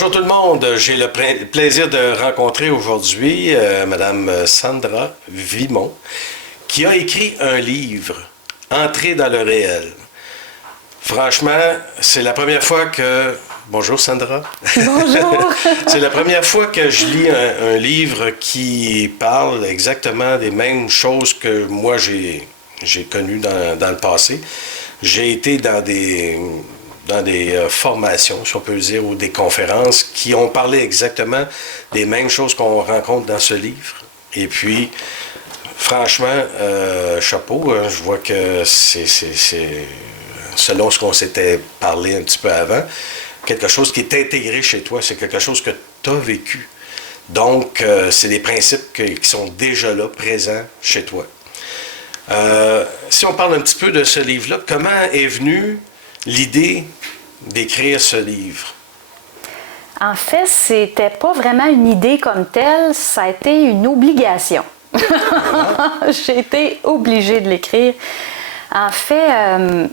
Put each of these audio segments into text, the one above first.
Bonjour tout le monde, j'ai le plaisir de rencontrer aujourd'hui Madame Sandra Vimont, qui a écrit un livre, Entrer dans le réel. Franchement, c'est la première fois que... Bonjour Sandra. Bonjour. C'est la première fois que je lis un livre qui parle exactement des mêmes choses que moi j'ai connues dans le passé. J'ai été dans des formations, si on peut le dire, ou des conférences qui ont parlé exactement des mêmes choses qu'on rencontre dans ce livre. Et puis, franchement, chapeau, hein, je vois que c'est selon ce qu'on s'était parlé un petit peu avant, quelque chose qui est intégré chez toi, c'est quelque chose que tu as vécu. Donc, c'est des principes qui sont déjà là, présents chez toi. Si on parle un petit peu de ce livre-là, comment est venue l'idée d'écrire ce livre? En fait, c'était pas vraiment une idée comme telle, ça a été une obligation. J'ai été obligée de l'écrire. En fait,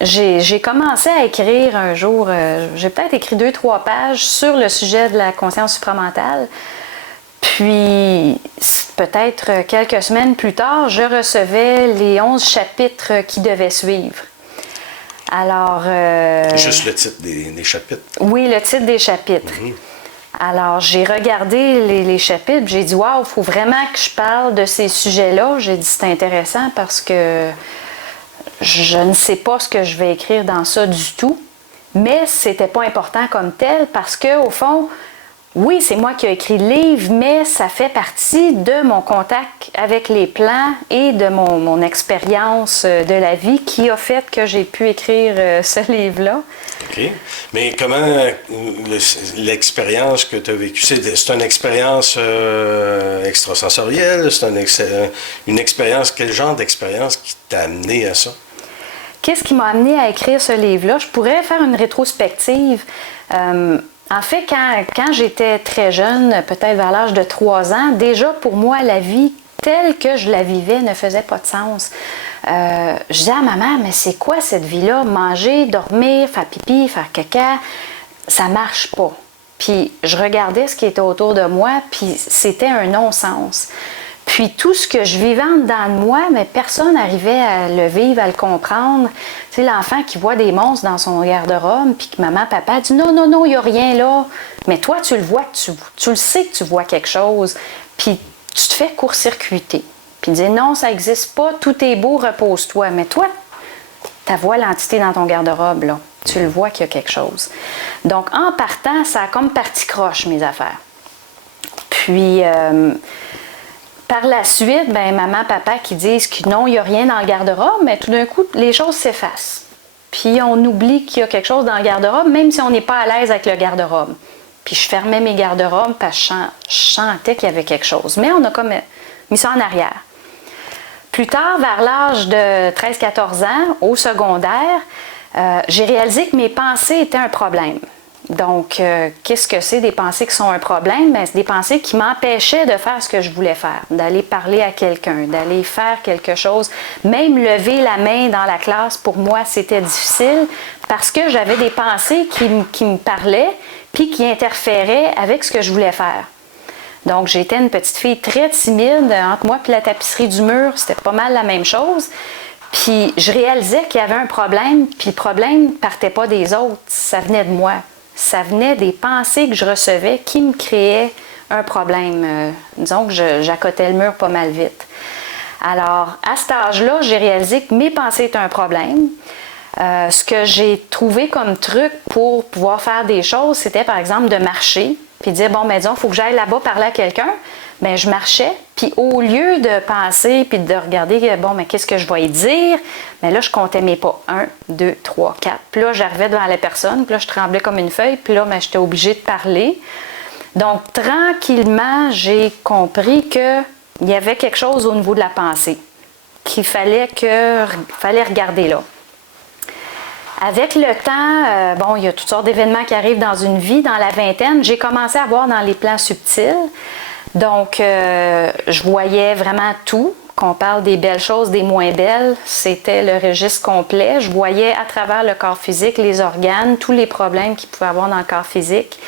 j'ai commencé à écrire un jour, j'ai peut-être écrit 2-3 pages sur le sujet de la conscience supramentale. Puis, peut-être quelques semaines plus tard, je recevais les 11 chapitres qui devaient suivre. Alors... Juste le titre des chapitres? Oui, le titre des chapitres. Mm-hmm. Alors, j'ai regardé les chapitres, j'ai dit « Wow, il faut vraiment que je parle de ces sujets-là. » J'ai dit « C'est intéressant parce que je ne sais pas ce que je vais écrire dans ça du tout. » Mais c'était pas important comme tel parce que au fond, oui, c'est moi qui ai écrit le livre, mais ça fait partie de mon contact avec les plans et de mon expérience de la vie qui a fait que j'ai pu écrire ce livre-là. OK. Mais comment l'expérience que tu as vécue, c'est une expérience extrasensorielle? C'est une expérience, quel genre d'expérience qui t'a amené à ça? Qu'est-ce qui m'a amené à écrire ce livre-là? Je pourrais faire une rétrospective. En fait, quand j'étais très jeune, peut-être vers l'âge de 3 ans, déjà pour moi, la vie telle que je la vivais ne faisait pas de sens. Je disais à maman, mais c'est quoi cette vie-là? Manger, dormir, faire pipi, faire caca, ça marche pas. Puis je regardais ce qui était autour de moi, puis c'était un non-sens. Puis tout ce que je vivais en dedans de moi, mais personne n'arrivait à le vivre, à le comprendre. Tu sais, l'enfant qui voit des monstres dans son garde-robe, puis que maman, papa dit « Non, non, non, il n'y a rien là. » Mais toi, tu le vois, tu le sais que tu vois quelque chose. Puis tu te fais court-circuiter. Puis dis « Non, ça n'existe pas, tout est beau, repose-toi. » Mais toi, tu vois l'entité dans ton garde-robe, là. Tu le vois qu'il y a quelque chose. Donc, en partant, ça a comme parti croche, mes affaires. Puis... par la suite, maman, papa qui disent que non, il n'y a rien dans le garde-robe, mais tout d'un coup, les choses s'effacent. Puis on oublie qu'il y a quelque chose dans le garde-robe, même si on n'est pas à l'aise avec le garde-robe. Puis je fermais mes garde-robes parce que je sentais qu'il y avait quelque chose. Mais on a comme mis ça en arrière. Plus tard, vers l'âge de 13-14 ans, au secondaire, j'ai réalisé que mes pensées étaient un problème. Donc, qu'est-ce que c'est des pensées qui sont un problème? C'est des pensées qui m'empêchaient de faire ce que je voulais faire, d'aller parler à quelqu'un, d'aller faire quelque chose. Même lever la main dans la classe, pour moi, c'était difficile parce que j'avais des pensées qui me parlaient puis qui interféraient avec ce que je voulais faire. Donc, j'étais une petite fille très timide. Entre moi et la tapisserie du mur, c'était pas mal la même chose. Puis, je réalisais qu'il y avait un problème, puis le problème ne partait pas des autres, ça venait de moi. Ça venait des pensées que je recevais qui me créaient un problème. Disons que j'accotais le mur pas mal vite. Alors, à cet âge-là, j'ai réalisé que mes pensées étaient un problème. Ce que j'ai trouvé comme truc pour pouvoir faire des choses, c'était par exemple de marcher, puis dire, bon, disons, il faut que j'aille là-bas parler à quelqu'un. Bien, je marchais, puis au lieu de penser, puis de regarder, bon, mais qu'est-ce que je vais y dire, bien là, je comptais mes pas. 1, 2, 3, 4. Puis là, j'arrivais devant la personne, puis là, je tremblais comme une feuille, puis là, j'étais obligée de parler. Donc, tranquillement, j'ai compris qu'il y avait quelque chose au niveau de la pensée, qu'il fallait regarder là. Avec le temps, il y a toutes sortes d'événements qui arrivent dans une vie. Dans la vingtaine, j'ai commencé à voir dans les plans subtils. Donc, je voyais vraiment tout, qu'on parle des belles choses, des moins belles. C'était le registre complet. Je voyais à travers le corps physique, les organes, tous les problèmes qu'il pouvait y avoir dans le corps physique.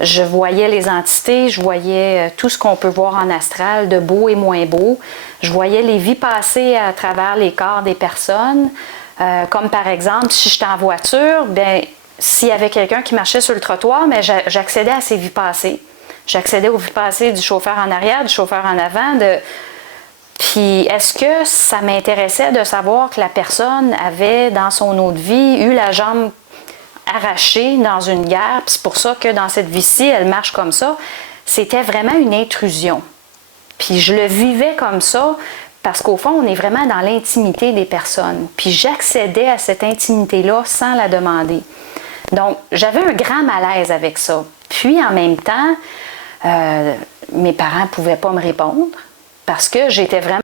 Je voyais les entités, je voyais tout ce qu'on peut voir en astral, de beau et moins beau. Je voyais les vies passer à travers les corps des personnes. Comme par exemple, si j'étais en voiture, bien, s'il y avait quelqu'un qui marchait sur le trottoir, mais j'accédais à ces vies passées. J'accédais aux vies passées du chauffeur en arrière, du chauffeur en avant. Puis, est-ce que ça m'intéressait de savoir que la personne avait, dans son autre vie, eu la jambe arrachée dans une guerre, puis c'est pour ça que dans cette vie-ci, elle marche comme ça? C'était vraiment une intrusion. Puis je le vivais comme ça, parce qu'au fond, on est vraiment dans l'intimité des personnes. Puis j'accédais à cette intimité-là sans la demander. Donc, j'avais un grand malaise avec ça. Puis, en même temps, mes parents ne pouvaient pas me répondre parce que j'étais vraiment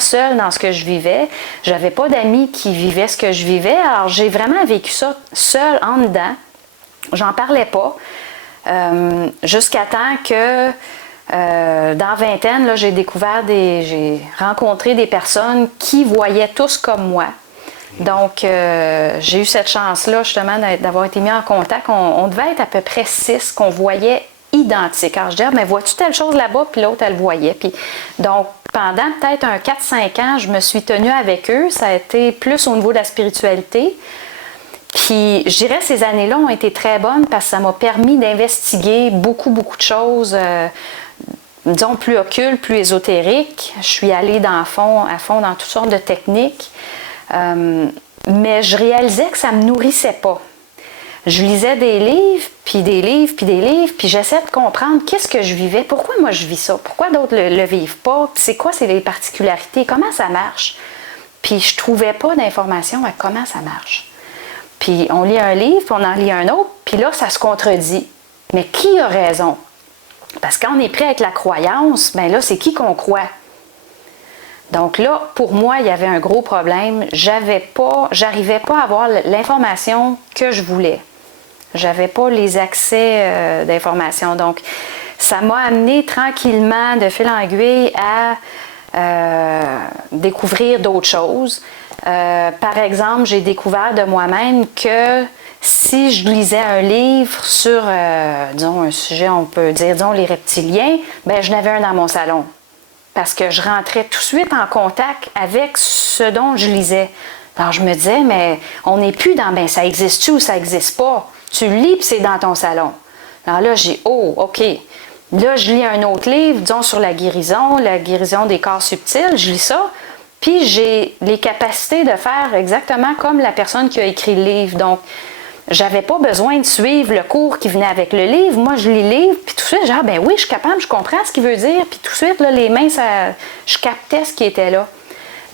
seule dans ce que je vivais. Je n'avais pas d'amis qui vivaient ce que je vivais. Alors, j'ai vraiment vécu ça seule en dedans. J'en parlais pas. Jusqu'à temps que, dans vingtaine, là, j'ai rencontré des personnes qui voyaient tous comme moi. Donc, j'ai eu cette chance-là, justement, d'avoir été mis en contact. On devait être à peu près 6 qu'on voyait identiques. Alors, je disais, mais vois-tu telle chose là-bas? Puis l'autre, elle voyait. Puis, donc, pendant peut-être un 4-5 ans, je me suis tenue avec eux. Ça a été plus au niveau de la spiritualité. Puis, je dirais, ces années-là ont été très bonnes parce que ça m'a permis d'investiguer beaucoup, beaucoup de choses, disons, plus occultes, plus ésotériques. Je suis allée à fond dans toutes sortes de techniques. Mais je réalisais que ça ne me nourrissait pas. Je lisais des livres, puis des livres, puis des livres, puis j'essayais de comprendre qu'est-ce que je vivais, pourquoi moi je vis ça, pourquoi d'autres le vivent pas, puis c'est quoi les particularités, comment ça marche. Puis je trouvais pas d'informations à comment ça marche. Puis on lit un livre, puis on en lit un autre, puis là ça se contredit. Mais qui a raison? Parce que quand on est pris avec la croyance, bien là c'est qui qu'on croit? Donc là, pour moi, il y avait un gros problème. J'arrivais pas à avoir l'information que je voulais. J'avais pas les accès d'information. Donc, ça m'a amené tranquillement, de fil en aiguille, à découvrir d'autres choses. Par exemple, j'ai découvert de moi-même que si je lisais un livre sur, disons, un sujet, on peut dire, disons, les reptiliens, bien, je n'avais un dans mon salon. Parce que je rentrais tout de suite en contact avec ce dont je lisais. Alors, je me disais, mais on n'est plus dans, ben ça existe-tu ou ça n'existe pas? Tu le lis, puis c'est dans ton salon. Alors là, j'ai, oh, OK. Là, je lis un autre livre, disons, sur la guérison des corps subtils. Je lis ça, puis j'ai les capacités de faire exactement comme la personne qui a écrit le livre. Donc, j'avais pas besoin de suivre le cours qui venait avec le livre. Moi, je lis le livre, puis tout de suite, genre, ben oui, je suis capable, je comprends ce qu'il veut dire. Puis tout de suite, là, les mains, je captais ce qui était là.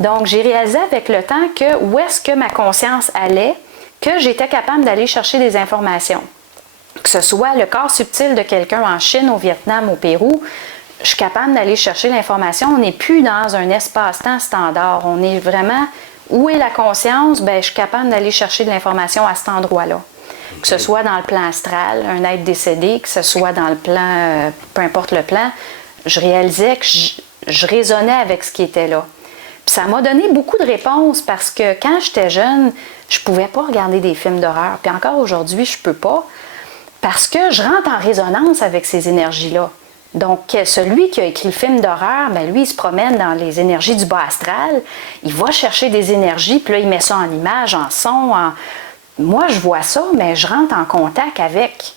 Donc, j'ai réalisé avec le temps que où est-ce que ma conscience allait, que j'étais capable d'aller chercher des informations. Que ce soit le corps subtil de quelqu'un en Chine, au Vietnam, au Pérou, je suis capable d'aller chercher l'information. On n'est plus dans un espace-temps standard. On est vraiment... Où est la conscience? Bien, je suis capable d'aller chercher de l'information à cet endroit-là. Que ce soit dans le plan astral, un être décédé, que ce soit dans le plan, peu importe le plan, je réalisais que je résonnais avec ce qui était là. Puis ça m'a donné beaucoup de réponses parce que quand j'étais jeune, je ne pouvais pas regarder des films d'horreur. Puis encore aujourd'hui, je ne peux pas parce que je rentre en résonance avec ces énergies-là. Donc, celui qui a écrit le film d'horreur, bien, lui, il se promène dans les énergies du bas astral. Il va chercher des énergies, puis là, il met ça en image, en son. Moi, je vois ça, mais je rentre en contact avec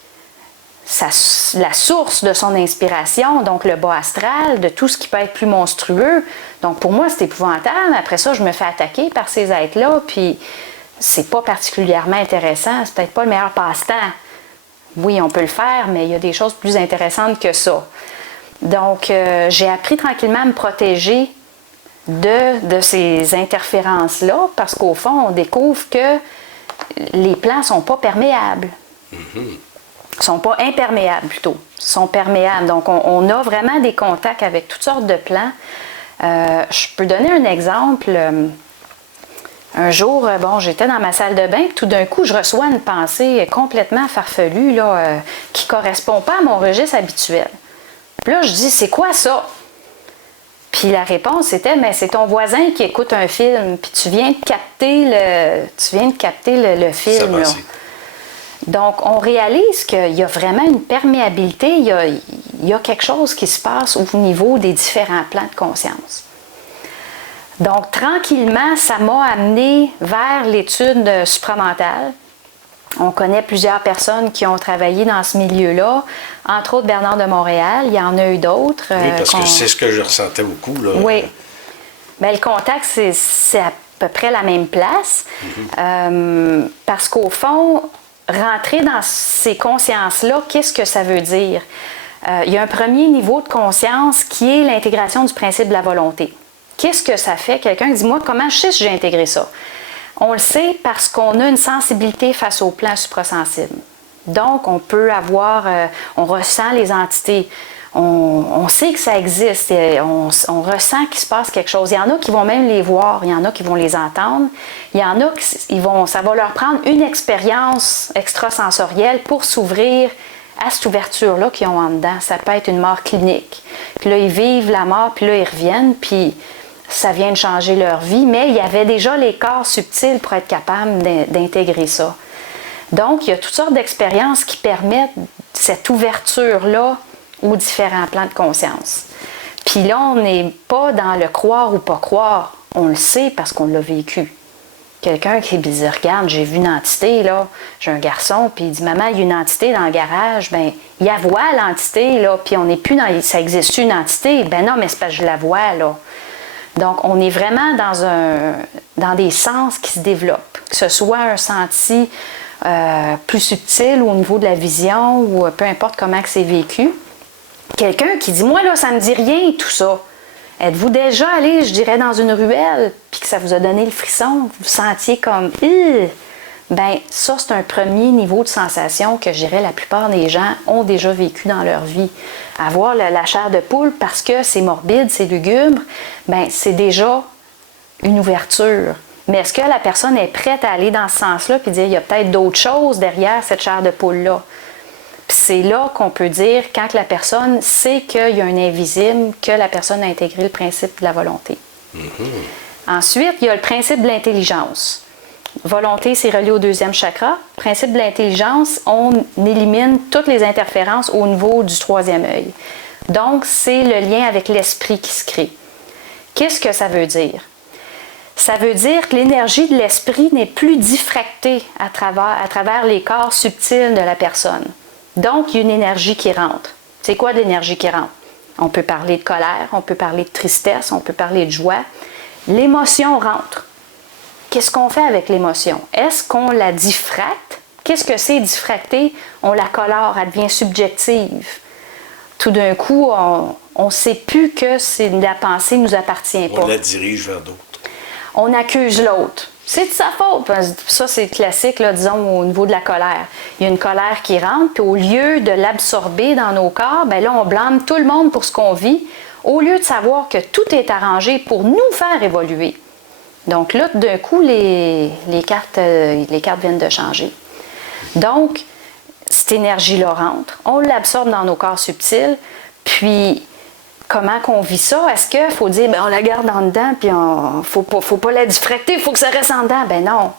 la source de son inspiration, donc le bas astral, de tout ce qui peut être plus monstrueux. Donc, pour moi, c'est épouvantable. Après ça, je me fais attaquer par ces êtres-là, puis c'est pas particulièrement intéressant. C'est peut-être pas le meilleur passe-temps. Oui, on peut le faire, mais il y a des choses plus intéressantes que ça. Donc, j'ai appris tranquillement à me protéger de ces interférences-là, parce qu'au fond, on découvre que les plans ne sont pas perméables. Ils ne sont pas imperméables, plutôt. Ils sont perméables. Donc, on a vraiment des contacts avec toutes sortes de plans. Je peux donner un exemple. Un jour, j'étais dans ma salle de bain, tout d'un coup, je reçois une pensée complètement farfelue, là, qui ne correspond pas à mon registre habituel. Puis là, je dis, c'est quoi ça? Puis la réponse était, mais c'est ton voisin qui écoute un film, puis tu viens de capter le film. Là. Donc, on réalise qu'il y a vraiment une perméabilité, il y a quelque chose qui se passe au niveau des différents plans de conscience. Donc, tranquillement, ça m'a amené vers l'étude supramentale. On connaît plusieurs personnes qui ont travaillé dans ce milieu-là, entre autres Bernard de Montréal, il y en a eu d'autres. Oui, parce que c'est ce que je ressentais beaucoup. Là. Oui. Bien, le contact, c'est à peu près la même place. Parce qu'au fond, rentrer dans ces consciences-là, qu'est-ce que ça veut dire? Il y a un premier niveau de conscience qui est l'intégration du principe de la volonté. Qu'est-ce que ça fait? Quelqu'un dit, moi, comment je sais si j'ai intégré ça? On le sait parce qu'on a une sensibilité face au plan suprasensible. Donc, on peut avoir, on ressent les entités, on sait que ça existe, et on ressent qu'il se passe quelque chose. Il y en a qui vont même les voir, il y en a qui vont les entendre, il y en a qui ça va leur prendre une expérience extrasensorielle pour s'ouvrir à cette ouverture-là qu'ils ont en dedans. Ça peut être une mort clinique. Puis là, ils vivent la mort, puis là, ils reviennent, puis ça vient de changer leur vie, mais il y avait déjà les corps subtils pour être capable d'intégrer ça. Donc, il y a toutes sortes d'expériences qui permettent cette ouverture-là aux différents plans de conscience. Puis là, on n'est pas dans le croire ou pas croire. On le sait parce qu'on l'a vécu. Quelqu'un qui dit, regarde, j'ai vu une entité, là, j'ai un garçon, puis il dit, maman, il y a une entité dans le garage, bien, il la voit l'entité, là, puis on n'est plus dans, ça existe une entité, ben non, mais c'est parce que je la vois, là. Donc, on est vraiment dans des sens qui se développent, que ce soit un senti plus subtil ou au niveau de la vision, ou peu importe comment c'est vécu. Quelqu'un qui dit, moi, là, ça me dit rien, tout ça. Êtes-vous déjà allé, je dirais, dans une ruelle, puis que ça vous a donné le frisson, vous sentiez comme bien, ça, c'est un premier niveau de sensation que, je dirais, la plupart des gens ont déjà vécu dans leur vie. Avoir la chair de poule parce que c'est morbide, c'est lugubre, bien, c'est déjà une ouverture. Mais est-ce que la personne est prête à aller dans ce sens-là puis dire, il y a peut-être d'autres choses derrière cette chair de poule-là? Puis c'est là qu'on peut dire, quand la personne sait qu'il y a un invisible, que la personne a intégré le principe de la volonté. Ensuite, il y a le principe de l'intelligence. Volonté, c'est relié au deuxième chakra. Principe de l'intelligence, on élimine toutes les interférences au niveau du troisième œil. Donc, c'est le lien avec l'esprit qui se crée. Qu'est-ce que ça veut dire? Ça veut dire que l'énergie de l'esprit n'est plus diffractée à travers les corps subtils de la personne. Donc, il y a une énergie qui rentre. C'est quoi de l'énergie qui rentre? On peut parler de colère, on peut parler de tristesse, on peut parler de joie. L'émotion rentre. Qu'est-ce qu'on fait avec l'émotion? Est-ce qu'on la diffracte? Qu'est-ce que c'est diffracter? On la colore, elle devient subjective. Tout d'un coup, on ne sait plus que la pensée ne nous appartient pas. On la dirige vers d'autres. On accuse l'autre. C'est de sa faute. Ça, c'est classique, là, disons, au niveau de la colère. Il y a une colère qui rentre, puis au lieu de l'absorber dans nos corps, bien là, on blâme tout le monde pour ce qu'on vit, au lieu de savoir que tout est arrangé pour nous faire évoluer. Donc là, d'un coup, les cartes viennent de changer. Donc, cette énergie-là rentre, on l'absorbe dans nos corps subtils, puis comment qu'on vit ça? Est-ce qu'il faut dire, bien, on la garde en dedans, puis faut pas la diffracter, il faut que ça reste en dedans? Ben non.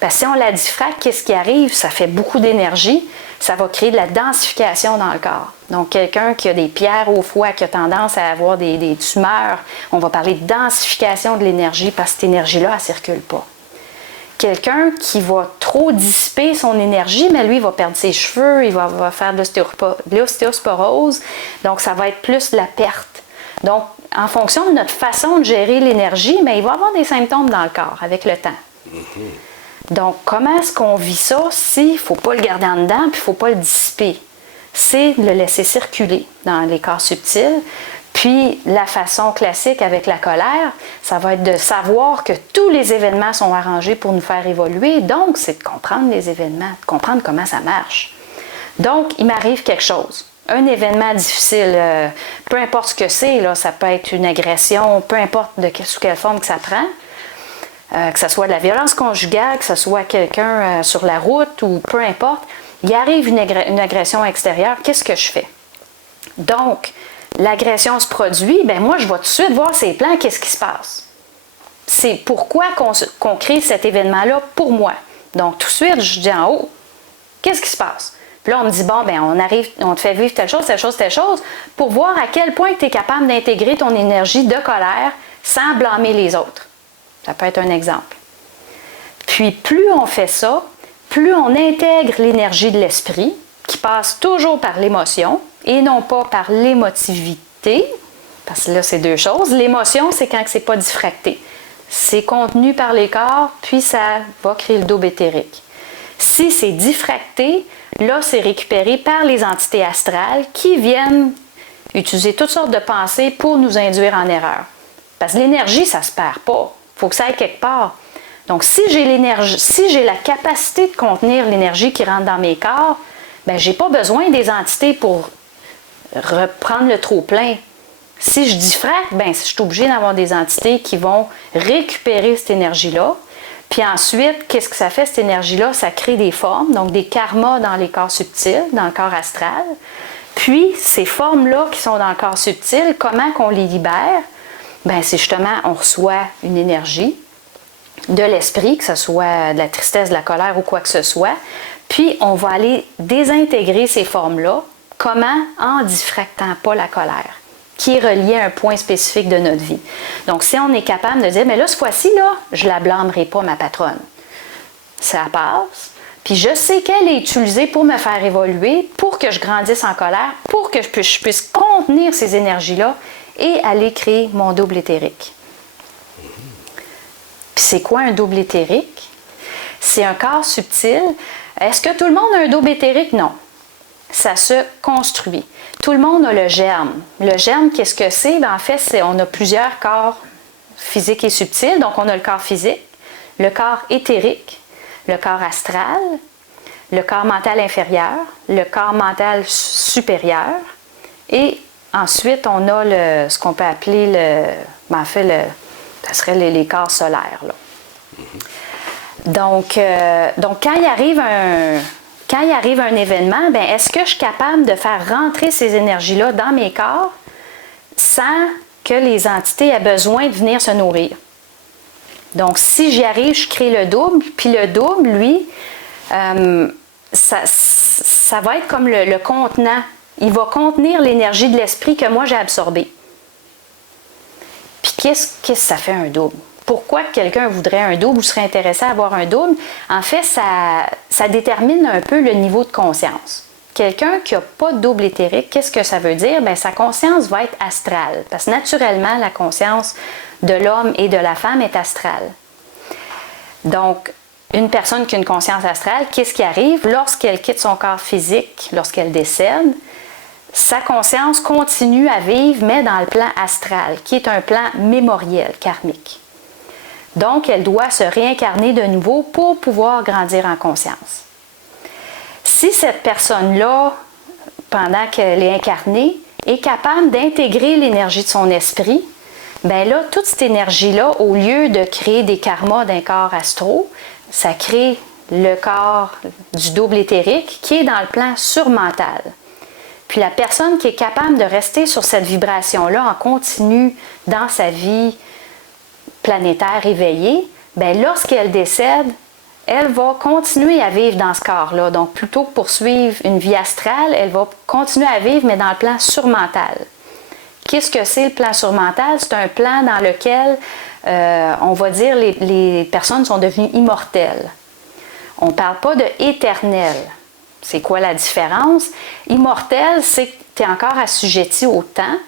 Parce que si on la diffracte, qu'est-ce qui arrive? Ça fait beaucoup d'énergie, ça va créer de la densification dans le corps. Donc, quelqu'un qui a des pierres au foie, qui a tendance à avoir des tumeurs, on va parler de densification de l'énergie parce que cette énergie-là, elle ne circule pas. Quelqu'un qui va trop dissiper son énergie, mais lui, il va perdre ses cheveux, il va faire de l'ostéosporose, donc ça va être plus de la perte. Donc, en fonction de notre façon de gérer l'énergie, mais il va y avoir des symptômes dans le corps avec le temps. Donc, comment est-ce qu'on vit ça s'il ne faut pas le garder en dedans puis il ne faut pas le dissiper? C'est de le laisser circuler dans les corps subtils. Puis, la façon classique avec la colère, ça va être de savoir que tous les événements sont arrangés pour nous faire évoluer. Donc, c'est de comprendre les événements, de comprendre comment ça marche. Donc, il m'arrive quelque chose. Un événement difficile, peu importe ce que c'est, là, ça peut être une agression, peu importe sous quelle forme que ça prend, que ce soit de la violence conjugale, que ce soit quelqu'un sur la route ou peu importe, il arrive une agression extérieure, qu'est-ce que je fais? Donc, l'agression se produit, bien moi, je vais tout de suite voir ses plans, qu'est-ce qui se passe. C'est pourquoi qu'on crée cet événement-là pour moi. Donc, tout de suite, je dis en haut, Qu'est-ce qui se passe? Puis là, on me dit, bon, ben on te fait vivre telle chose, telle chose, telle chose, pour voir à quel point tu es capable d'intégrer ton énergie de colère sans blâmer les autres. Ça peut être un exemple. Puis plus on fait ça, plus on intègre l'énergie de l'esprit, qui passe toujours par l'émotion et non pas par l'émotivité, parce que là, c'est deux choses. L'émotion, c'est quand c'est pas diffracté. C'est contenu par les corps, puis ça va créer le double éthérique. Si c'est diffracté, là, c'est récupéré par les entités astrales qui viennent utiliser toutes sortes de pensées pour nous induire en erreur. Parce que l'énergie, ça ne se perd pas. Il faut que ça aille quelque part. Donc, si j'ai la capacité de contenir l'énergie qui rentre dans mes corps, bien, je n'ai pas besoin des entités pour reprendre le trop-plein. Si je diffracte, bien, je suis obligée d'avoir des entités qui vont récupérer cette énergie-là. Puis ensuite, qu'est-ce que ça fait, cette énergie-là? Ça crée des formes, donc des karmas dans les corps subtils, dans le corps astral. Puis, ces formes-là qui sont dans le corps subtil, comment qu'on les libère? Bien, c'est justement, on reçoit une énergie de l'esprit, que ce soit de la tristesse, de la colère ou quoi que ce soit. Puis, on va aller désintégrer ces formes-là. Comment? En diffractant pas la colère, qui est reliée à un point spécifique de notre vie. Donc, si on est capable de dire, mais là, cette fois-ci, là, je ne la blâmerai pas, ma patronne. Ça passe. Puis, je sais qu'elle est utilisée pour me faire évoluer, pour que je grandisse en colère, pour que je puisse contenir ces énergies-là et aller créer mon double éthérique. Puis, c'est quoi un double éthérique? C'est un corps subtil. Est-ce que tout le monde a un double éthérique? Non. Ça se construit. Tout le monde a le germe. Le germe, qu'est-ce que c'est? Bien, en fait, on a plusieurs corps physiques et subtils. Donc, on a le corps physique, le corps éthérique, le corps astral, le corps mental inférieur, le corps mental supérieur. Et ensuite, on a ce qu'on peut appeler ça serait les corps solaires. Là. Donc, quand il arrive un événement, bien, est-ce que je suis capable de faire rentrer ces énergies-là dans mes corps sans que les entités aient besoin de venir se nourrir? Donc, si j'y arrive, je crée le double, puis le double, lui, ça va être comme le contenant. Il va contenir l'énergie de l'esprit que moi j'ai absorbée. Puis qu'est-ce que ça fait un double? Pourquoi quelqu'un voudrait un double ou serait intéressé à avoir un double? En fait, ça détermine un peu le niveau de conscience. Quelqu'un qui n'a pas de double éthérique, qu'est-ce que ça veut dire? Bien, sa conscience va être astrale, parce que naturellement, la conscience de l'homme et de la femme est astrale. Donc, une personne qui a une conscience astrale, qu'est-ce qui arrive? Lorsqu'elle quitte son corps physique, lorsqu'elle décède, sa conscience continue à vivre, mais dans le plan astral, qui est un plan mémoriel, karmique. Donc, elle doit se réincarner de nouveau pour pouvoir grandir en conscience. Si cette personne-là, pendant qu'elle est incarnée, est capable d'intégrer l'énergie de son esprit, bien là, toute cette énergie-là, au lieu de créer des karmas d'un corps astro, ça crée le corps du double éthérique qui est dans le plan surmental. Puis la personne qui est capable de rester sur cette vibration-là en continu dans sa vie planétaire éveillée, bien lorsqu'elle décède, elle va continuer à vivre dans ce corps-là. Donc, plutôt que poursuivre une vie astrale, elle va continuer à vivre, mais dans le plan surmental. Qu'est-ce que c'est le plan surmental? C'est un plan dans lequel, on va dire, les personnes sont devenues immortelles. On ne parle pas de éternel. C'est quoi la différence? Immortel, c'est que tu es encore assujetti au temps,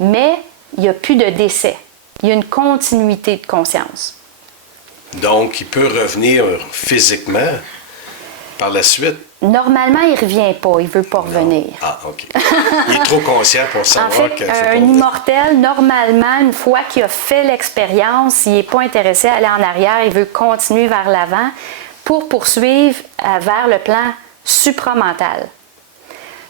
mais il n'y a plus de décès. Il y a une continuité de conscience. Donc, il peut revenir physiquement par la suite? Normalement, il ne revient pas. Il ne veut pas revenir. Ah, OK. Il est trop conscient pour savoir en fait, que c'est un immortel, normalement, une fois qu'il a fait l'expérience, il n'est pas intéressé à aller en arrière. Il veut continuer vers l'avant pour poursuivre vers le plan supramental.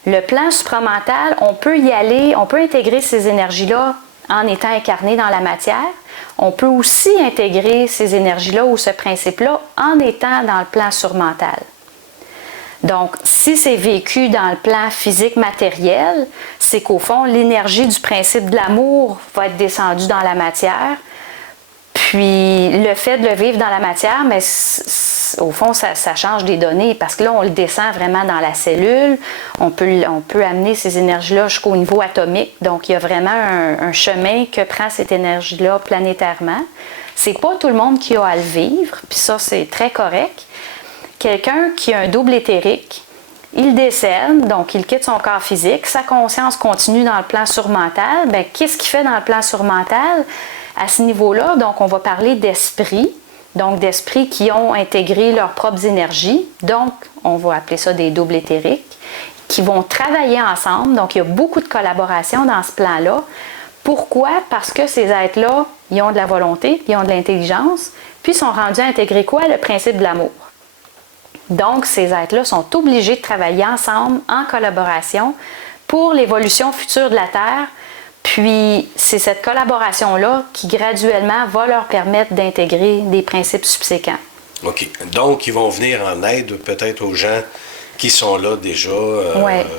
Le plan supramental, on peut y aller, on peut intégrer ces énergies-là en étant incarné dans la matière. On peut aussi intégrer ces énergies-là ou ce principe-là en étant dans le plan surmental. Donc, si c'est vécu dans le plan physique matériel, c'est qu'au fond, l'énergie du principe de l'amour va être descendue dans la matière, Puis le fait de le vivre dans la matière, mais au fond, ça change des données parce que là, on le descend vraiment dans la cellule. On peut amener ces énergies-là jusqu'au niveau atomique. Donc, il y a vraiment un chemin que prend cette énergie-là planétairement. C'est pas tout le monde qui a à le vivre, puis ça, c'est très correct. Quelqu'un qui a un double éthérique, il décède, donc il quitte son corps physique. Sa conscience continue dans le plan surmental. Bien, qu'est-ce qu'il fait dans le plan surmental? À ce niveau-là, donc, on va parler d'esprits. Donc, d'esprits qui ont intégré leurs propres énergies. Donc, on va appeler ça des doubles éthériques, qui vont travailler ensemble. Donc, il y a beaucoup de collaboration dans ce plan-là. Pourquoi? Parce que ces êtres-là, ils ont de la volonté, ils ont de l'intelligence, puis sont rendus à intégrer quoi? Le principe de l'amour. Donc, ces êtres-là sont obligés de travailler ensemble, en collaboration, pour l'évolution future de la Terre. Puis, c'est cette collaboration-là qui, graduellement, va leur permettre d'intégrer des principes subséquents. OK. Donc, ils vont venir en aide peut-être aux gens qui sont là déjà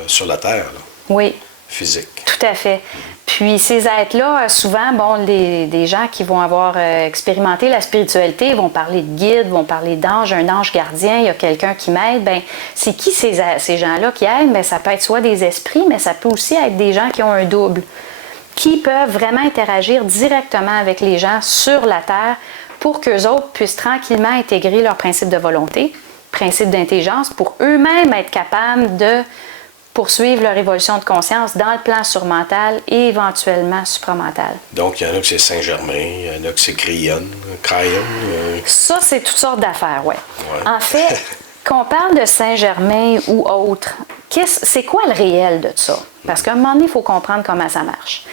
sur la Terre, là. Oui. Physique. Tout à fait. Puis ces êtres-là, souvent, des gens qui vont avoir expérimenté la spiritualité vont parler de guide, vont parler d'ange, un ange gardien, il y a quelqu'un qui m'aide. Bien, c'est qui ces gens-là qui aident? Bien, ça peut être soit des esprits, mais ça peut aussi être des gens qui ont un double, qui peuvent vraiment interagir directement avec les gens sur la Terre pour qu'eux autres puissent tranquillement intégrer leur principe de volonté, principe d'intelligence, pour eux-mêmes être capables de poursuivre leur évolution de conscience dans le plan surmental et éventuellement supramental. Donc, il y en a que c'est Saint-Germain, il y en a que c'est Crayonne. Ça, c'est toutes sortes d'affaires, oui. Ouais. En fait, qu'on parle de Saint-Germain ou autre, c'est quoi le réel de ça? Parce qu'à un moment donné, il faut comprendre comment ça marche.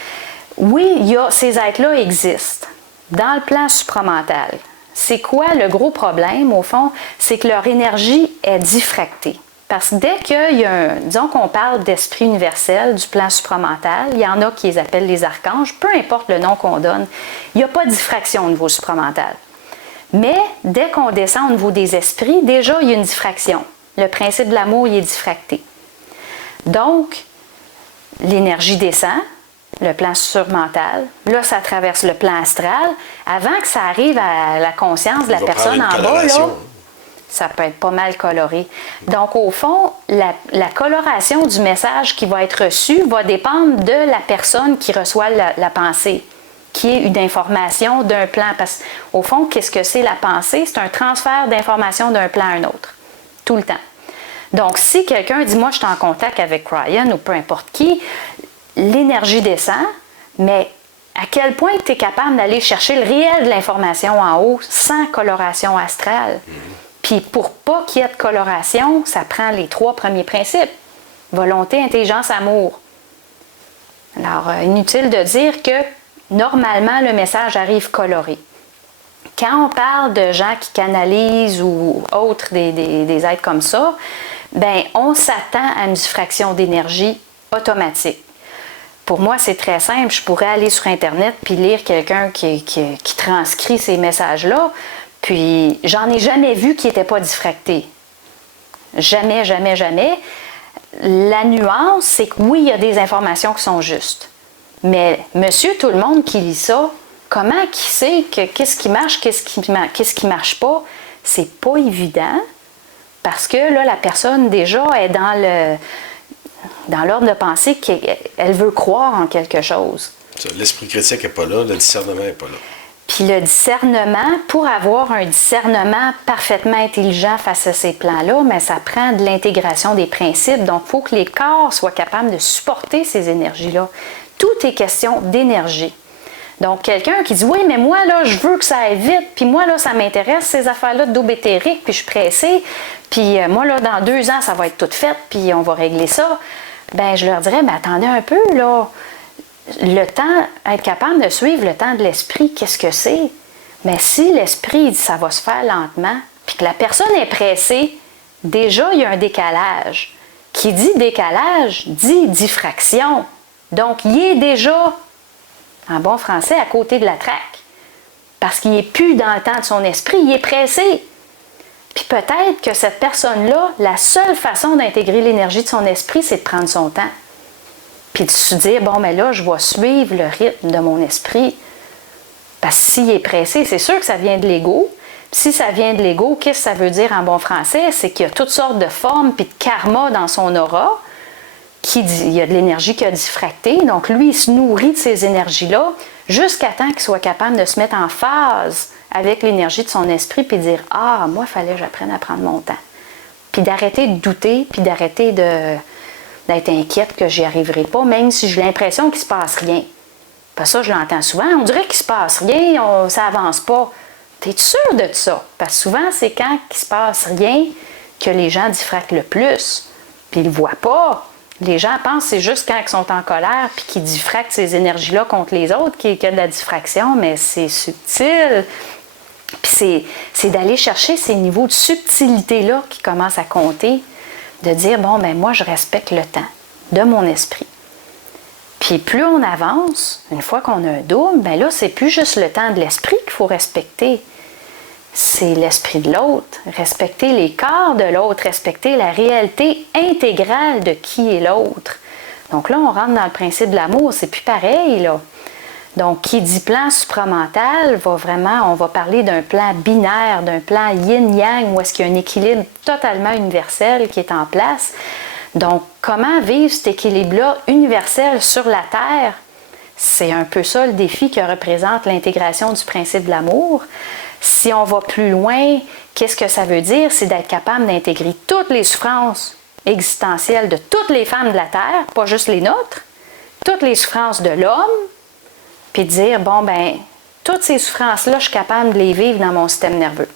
Oui, ces êtres-là existent dans le plan supramental. C'est quoi le gros problème, au fond? C'est que leur énergie est diffractée. Parce que dès qu'il y a disons qu'on parle d'esprit universel, du plan supramental, il y en a qui les appellent les archanges, peu importe le nom qu'on donne, il n'y a pas de diffraction au niveau supramental. Mais dès qu'on descend au niveau des esprits, déjà, il y a une diffraction. Le principe de l'amour, il est diffracté. Donc, l'énergie descend, le plan surmental, là, ça traverse le plan astral. Avant que ça arrive à la conscience de la personne en bas, là, ça peut être pas mal coloré. Donc, au fond, la coloration du message qui va être reçu va dépendre de la personne qui reçoit la pensée, qui est une information d'un plan. Parce qu'au fond, qu'est-ce que c'est la pensée? C'est un transfert d'informations d'un plan à un autre, tout le temps. Donc, si quelqu'un dit « moi, je suis en contact avec Ryan » ou peu importe qui, l'énergie descend, mais à quel point tu es capable d'aller chercher le réel de l'information en haut sans coloration astrale? Puis pour pas qu'il y ait de coloration, ça prend les 3 premiers principes. Volonté, intelligence, amour. Alors, inutile de dire que normalement, le message arrive coloré. Quand on parle de gens qui canalisent ou autres, des êtres comme ça, bien, on s'attend à une diffraction d'énergie automatique. Pour moi, c'est très simple. Je pourrais aller sur Internet puis lire quelqu'un qui transcrit ces messages-là. Puis, j'en ai jamais vu qui n'était pas diffracté. Jamais, jamais, jamais. La nuance, c'est que oui, il y a des informations qui sont justes. Mais monsieur, tout le monde qui lit ça, comment qui sait qu'est-ce qui marche, qu'est-ce qui marche pas? C'est pas évident. Parce que là, la personne, déjà, est dans l'ordre de pensée qu'elle veut croire en quelque chose. L'esprit critique n'est pas là, le discernement n'est pas là. Puis le discernement, pour avoir un discernement parfaitement intelligent face à ces plans-là, mais ça prend de l'intégration des principes. Donc, il faut que les corps soient capables de supporter ces énergies-là. Tout est question d'énergie. Donc, quelqu'un qui dit « Oui, mais moi, là, je veux que ça aille vite, puis moi, là, ça m'intéresse, ces affaires-là de double éthérique, puis je suis pressée, puis moi, là, dans 2 ans, ça va être tout fait, puis on va régler ça. » Bien, je leur dirais « Mais attendez un peu, là. Le temps, être capable de suivre le temps de l'esprit, qu'est-ce que c'est? Mais si l'esprit dit ça va se faire lentement, puis que la personne est pressée, déjà il y a un décalage. Qui dit décalage, dit diffraction. Donc il est déjà, en bon français, à côté de la traque. Parce qu'il n'est plus dans le temps de son esprit, il est pressé. Puis peut-être que cette personne-là, la seule façon d'intégrer l'énergie de son esprit, c'est de prendre son temps. Puis de se dire, bon, mais là, je vais suivre le rythme de mon esprit. Parce que s'il est pressé, c'est sûr que ça vient de l'ego. Si ça vient de l'ego, qu'est-ce que ça veut dire en bon français? C'est qu'il y a toutes sortes de formes puis de karma dans son aura. Il y a de l'énergie qui a diffracté. Donc, lui, il se nourrit de ces énergies-là jusqu'à temps qu'il soit capable de se mettre en phase avec l'énergie de son esprit puis dire « Ah, moi, il fallait que j'apprenne à prendre mon temps. » Puis d'arrêter de douter, puis d'arrêter d'être inquiète que j'y arriverai pas, même si j'ai l'impression qu'il se passe rien. Parce que ça, je l'entends souvent. On dirait qu'il se passe rien, ça avance pas. T'es sûr de ça? Parce que souvent, c'est quand il se passe rien que les gens diffractent le plus. Puis ils le voient pas. Les gens pensent que c'est juste quand ils sont en colère puis qu'ils diffractent ces énergies-là contre les autres qu'il y a de la diffraction, mais c'est subtil. Puis c'est d'aller chercher ces niveaux de subtilité-là qui commencent à compter, de dire, bon, ben moi, je respecte le temps de mon esprit. Puis plus on avance, une fois qu'on a un double, ben là, c'est plus juste le temps de l'esprit qu'il faut respecter. C'est l'esprit de l'autre, respecter les corps de l'autre, respecter la réalité intégrale de qui est l'autre. Donc là, on rentre dans le principe de l'amour, c'est plus pareil, là. Donc, qui dit plan supramental, on va parler d'un plan binaire, d'un plan yin-yang, où est-ce qu'il y a un équilibre totalement universel qui est en place. Donc, comment vivre cet équilibre-là universel sur la Terre? C'est un peu ça le défi que représente l'intégration du principe de l'amour. Si on va plus loin, qu'est-ce que ça veut dire? C'est d'être capable d'intégrer toutes les souffrances existentielles de toutes les femmes de la Terre, pas juste les nôtres, toutes les souffrances de l'homme, puis de dire, bon, ben, toutes ces souffrances-là, je suis capable de les vivre dans mon système nerveux.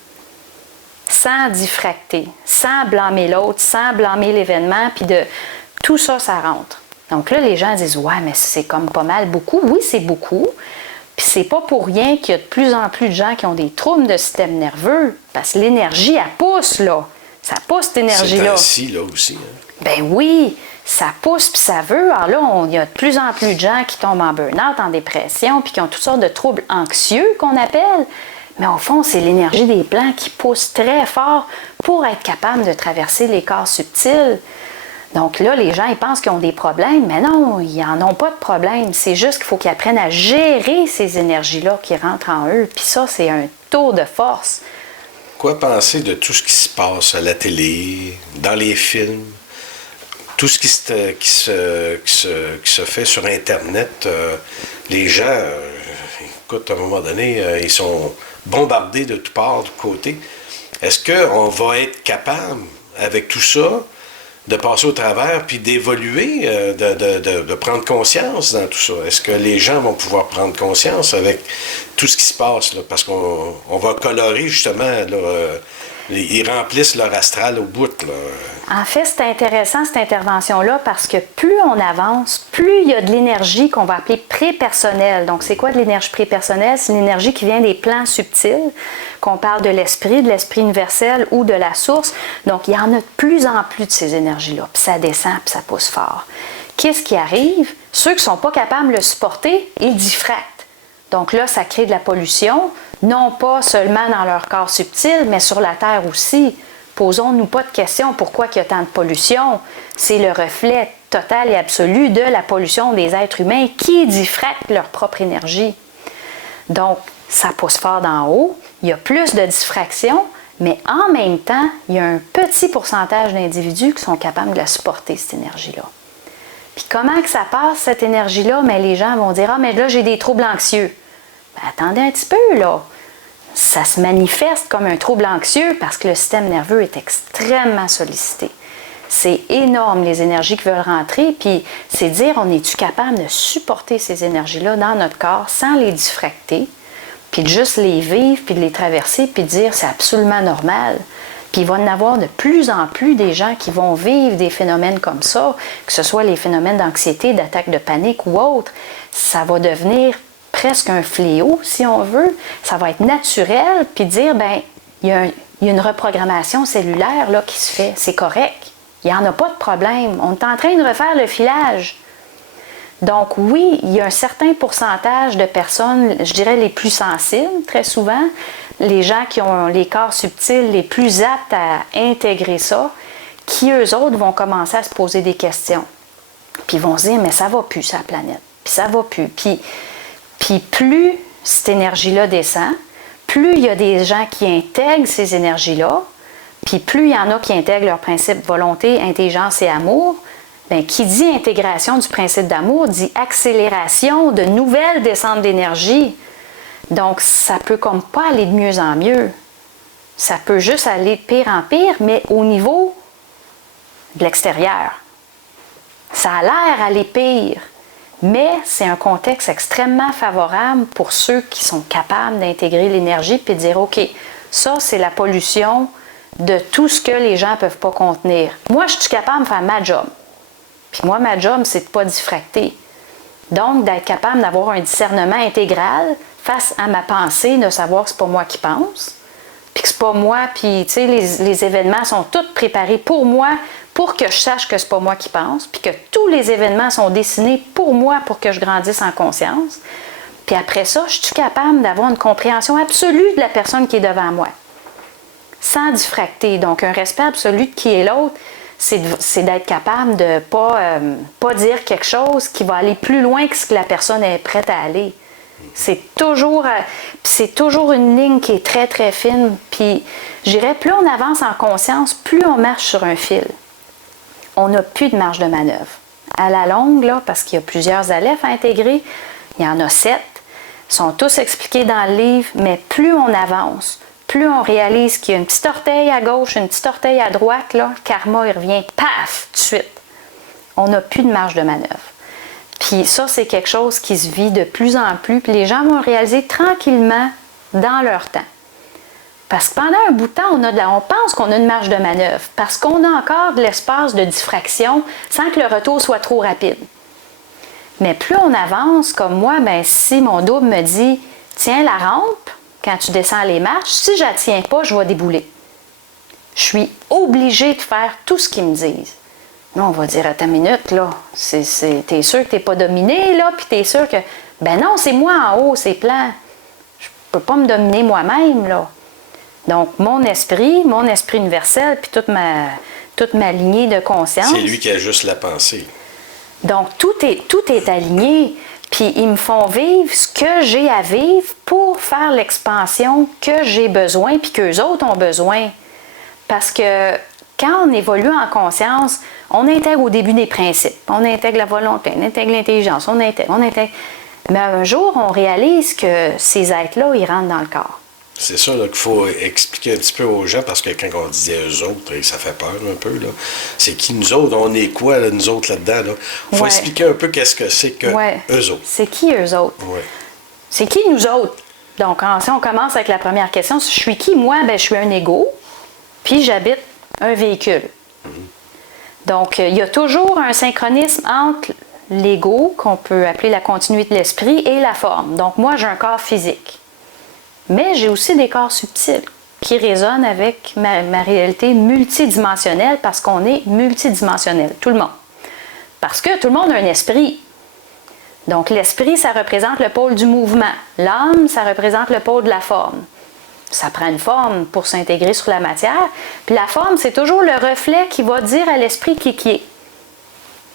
Sans diffracter, sans blâmer l'autre, sans blâmer l'événement, puis de tout ça, ça rentre. Donc là, les gens disent, ouais, mais c'est comme pas mal beaucoup. Oui, c'est beaucoup. Puis c'est pas pour rien qu'il y a de plus en plus de gens qui ont des troubles de système nerveux, parce que l'énergie, elle pousse, là. Ça pousse, cette énergie-là. C'est ainsi, là, aussi. Hein? Ben oui, ça pousse puis ça veut. Alors là, il y a de plus en plus de gens qui tombent en burn-out, en dépression, puis qui ont toutes sortes de troubles anxieux qu'on appelle. Mais au fond, c'est l'énergie des plans qui pousse très fort pour être capable de traverser les corps subtils. Donc là, les gens, ils pensent qu'ils ont des problèmes, mais non, ils n'en ont pas de problème. C'est juste qu'il faut qu'ils apprennent à gérer ces énergies-là qui rentrent en eux. Puis ça, c'est un tour de force. Quoi penser de tout ce qui se passe à la télé, dans les films, tout ce qui se fait sur Internet? Les gens, écoute, à un moment donné, ils sont bombardés de toutes parts, de côté. Est-ce qu'on va être capable, avec tout ça, de passer au travers, puis d'évoluer, de prendre conscience dans tout ça? Est-ce que les gens vont pouvoir prendre conscience avec tout ce qui se passe, là? Parce qu'on va colorer, justement, là, ils remplissent leur astral au bout, là. En fait, c'est intéressant, cette intervention-là, parce que plus on avance, plus il y a de l'énergie qu'on va appeler pré-personnelle. Donc, c'est quoi de l'énergie pré-personnelle? C'est une énergie qui vient des plans subtils, qu'on parle de l'esprit universel ou de la source. Donc, il y en a de plus en plus de ces énergies-là. Puis ça descend, puis ça pousse fort. Qu'est-ce qui arrive? Ceux qui ne sont pas capables de le supporter, ils diffractent. Donc là, ça crée de la pollution, non pas seulement dans leur corps subtil, mais sur la Terre aussi. Posons-nous pas de questions pourquoi il y a tant de pollution. C'est le reflet total et absolu de la pollution des êtres humains qui diffractent leur propre énergie. Donc, ça pousse fort d'en haut, il y a plus de diffraction, mais en même temps, il y a un petit pourcentage d'individus qui sont capables de la supporter, cette énergie-là. Puis comment que ça passe, cette énergie-là? Mais les gens vont dire « Ah, mais là, j'ai des troubles anxieux. » Ben, attendez un petit peu, là. Ça se manifeste comme un trouble anxieux parce que le système nerveux est extrêmement sollicité. C'est énorme, les énergies qui veulent rentrer, puis c'est dire, on est-tu capable de supporter ces énergies-là dans notre corps sans les diffracter, puis de juste les vivre, puis de les traverser, puis de dire, c'est absolument normal. Puis il va y en avoir de plus en plus des gens qui vont vivre des phénomènes comme ça, que ce soit les phénomènes d'anxiété, d'attaque de panique ou autres. Ça va devenir presque un fléau, si on veut. Ça va être naturel, puis dire, ben il y a une reprogrammation cellulaire là, qui se fait. C'est correct. Il n'y en a pas de problème. On est en train de refaire le filage. Donc oui, il y a un certain pourcentage de personnes, je dirais les plus sensibles, très souvent, les gens qui ont les corps subtils les plus aptes à intégrer ça, qui eux autres vont commencer à se poser des questions. Puis ils vont se dire, mais ça va plus, sa planète. Puis ça va plus. Puis plus cette énergie-là descend, plus il y a des gens qui intègrent ces énergies-là, puis plus il y en a qui intègrent leurs principes volonté, intelligence et amour, bien, qui dit intégration du principe d'amour dit accélération de nouvelles descentes d'énergie. Donc, ça peut comme pas aller de mieux en mieux. Ça peut juste aller de pire en pire, mais au niveau de l'extérieur. Ça a l'air aller pire, mais c'est un contexte extrêmement favorable pour ceux qui sont capables d'intégrer l'énergie puis de dire, OK, ça, c'est la pollution de tout ce que les gens ne peuvent pas contenir. Moi, je suis capable de faire ma job. Puis moi, ma job, c'est de ne pas diffracter. Donc, d'être capable d'avoir un discernement intégral face à ma pensée, de savoir que c'est pas moi qui pense, puis que c'est pas moi, puis tu sais, les événements sont tous préparés pour moi, pour que je sache que c'est pas moi qui pense, puis que tous les événements sont dessinés pour moi, pour que je grandisse en conscience. Puis après ça, je suis capable d'avoir une compréhension absolue de la personne qui est devant moi, sans diffracter. Donc, un respect absolu de qui est l'autre, c'est d'être capable de ne pas dire quelque chose qui va aller plus loin que ce que la personne est prête à aller. C'est toujours une ligne qui est très, très fine. Puis, je dirais, plus on avance en conscience, plus on marche sur un fil. On n'a plus de marge de manœuvre. À la longue, là, parce qu'il y a plusieurs alephes à intégrer, il y en a 7, ils sont tous expliqués dans le livre, mais plus on avance, plus on réalise qu'il y a une petite orteil à gauche, une petite orteil à droite, là, le karma, il revient, paf, tout de suite. On n'a plus de marge de manœuvre. Puis ça, c'est quelque chose qui se vit de plus en plus, puis les gens vont le réaliser tranquillement dans leur temps. Parce que pendant un bout de temps, on pense qu'on a une marge de manœuvre, parce qu'on a encore de l'espace de diffraction sans que le retour soit trop rapide. Mais plus on avance, comme moi, bien, si mon double me dit « Tiens la rampe », quand tu descends les marches, si je ne la tiens pas, je vais débouler. Je suis obligée de faire tout ce qu'ils me disent. Là, on va dire, à ta minute, là, t'es sûr que tu n'es pas dominé, là, puis t'es sûr que, ben non, c'est moi en haut, c'est plan. Je ne peux pas me dominer moi-même, là. Donc, mon esprit universel, puis toute ma lignée de conscience. C'est lui qui ajuste la pensée. Donc, tout est aligné. Puis, ils me font vivre ce que j'ai à vivre pour faire l'expansion que j'ai besoin, puis qu'eux autres ont besoin. Parce que quand on évolue en conscience, on intègre au début des principes. On intègre la volonté, on intègre l'intelligence, on intègre. Mais un jour, on réalise que ces êtres-là, ils rentrent dans le corps. C'est ça qu'il faut expliquer un petit peu aux gens, parce que quand on dit eux autres, ça fait peur un peu. Là. C'est qui nous autres? On est quoi, là, nous autres, là-dedans? Il faut expliquer un peu qu'est-ce que c'est que eux autres. C'est qui eux autres? Ouais. C'est qui nous autres? Donc, si on commence avec la première question, je suis qui? Moi, ben, je suis un ego, puis j'habite un véhicule. Donc, il y a toujours un synchronisme entre l'ego, qu'on peut appeler la continuité de l'esprit, et la forme. Donc, moi, j'ai un corps physique. Mais j'ai aussi des corps subtils qui résonnent avec ma réalité multidimensionnelle parce qu'on est multidimensionnel, tout le monde. Parce que tout le monde a un esprit. Donc l'esprit, ça représente le pôle du mouvement. L'âme, ça représente le pôle de la forme. Ça prend une forme pour s'intégrer sur la matière. Puis la forme, c'est toujours le reflet qui va dire à l'esprit qui est.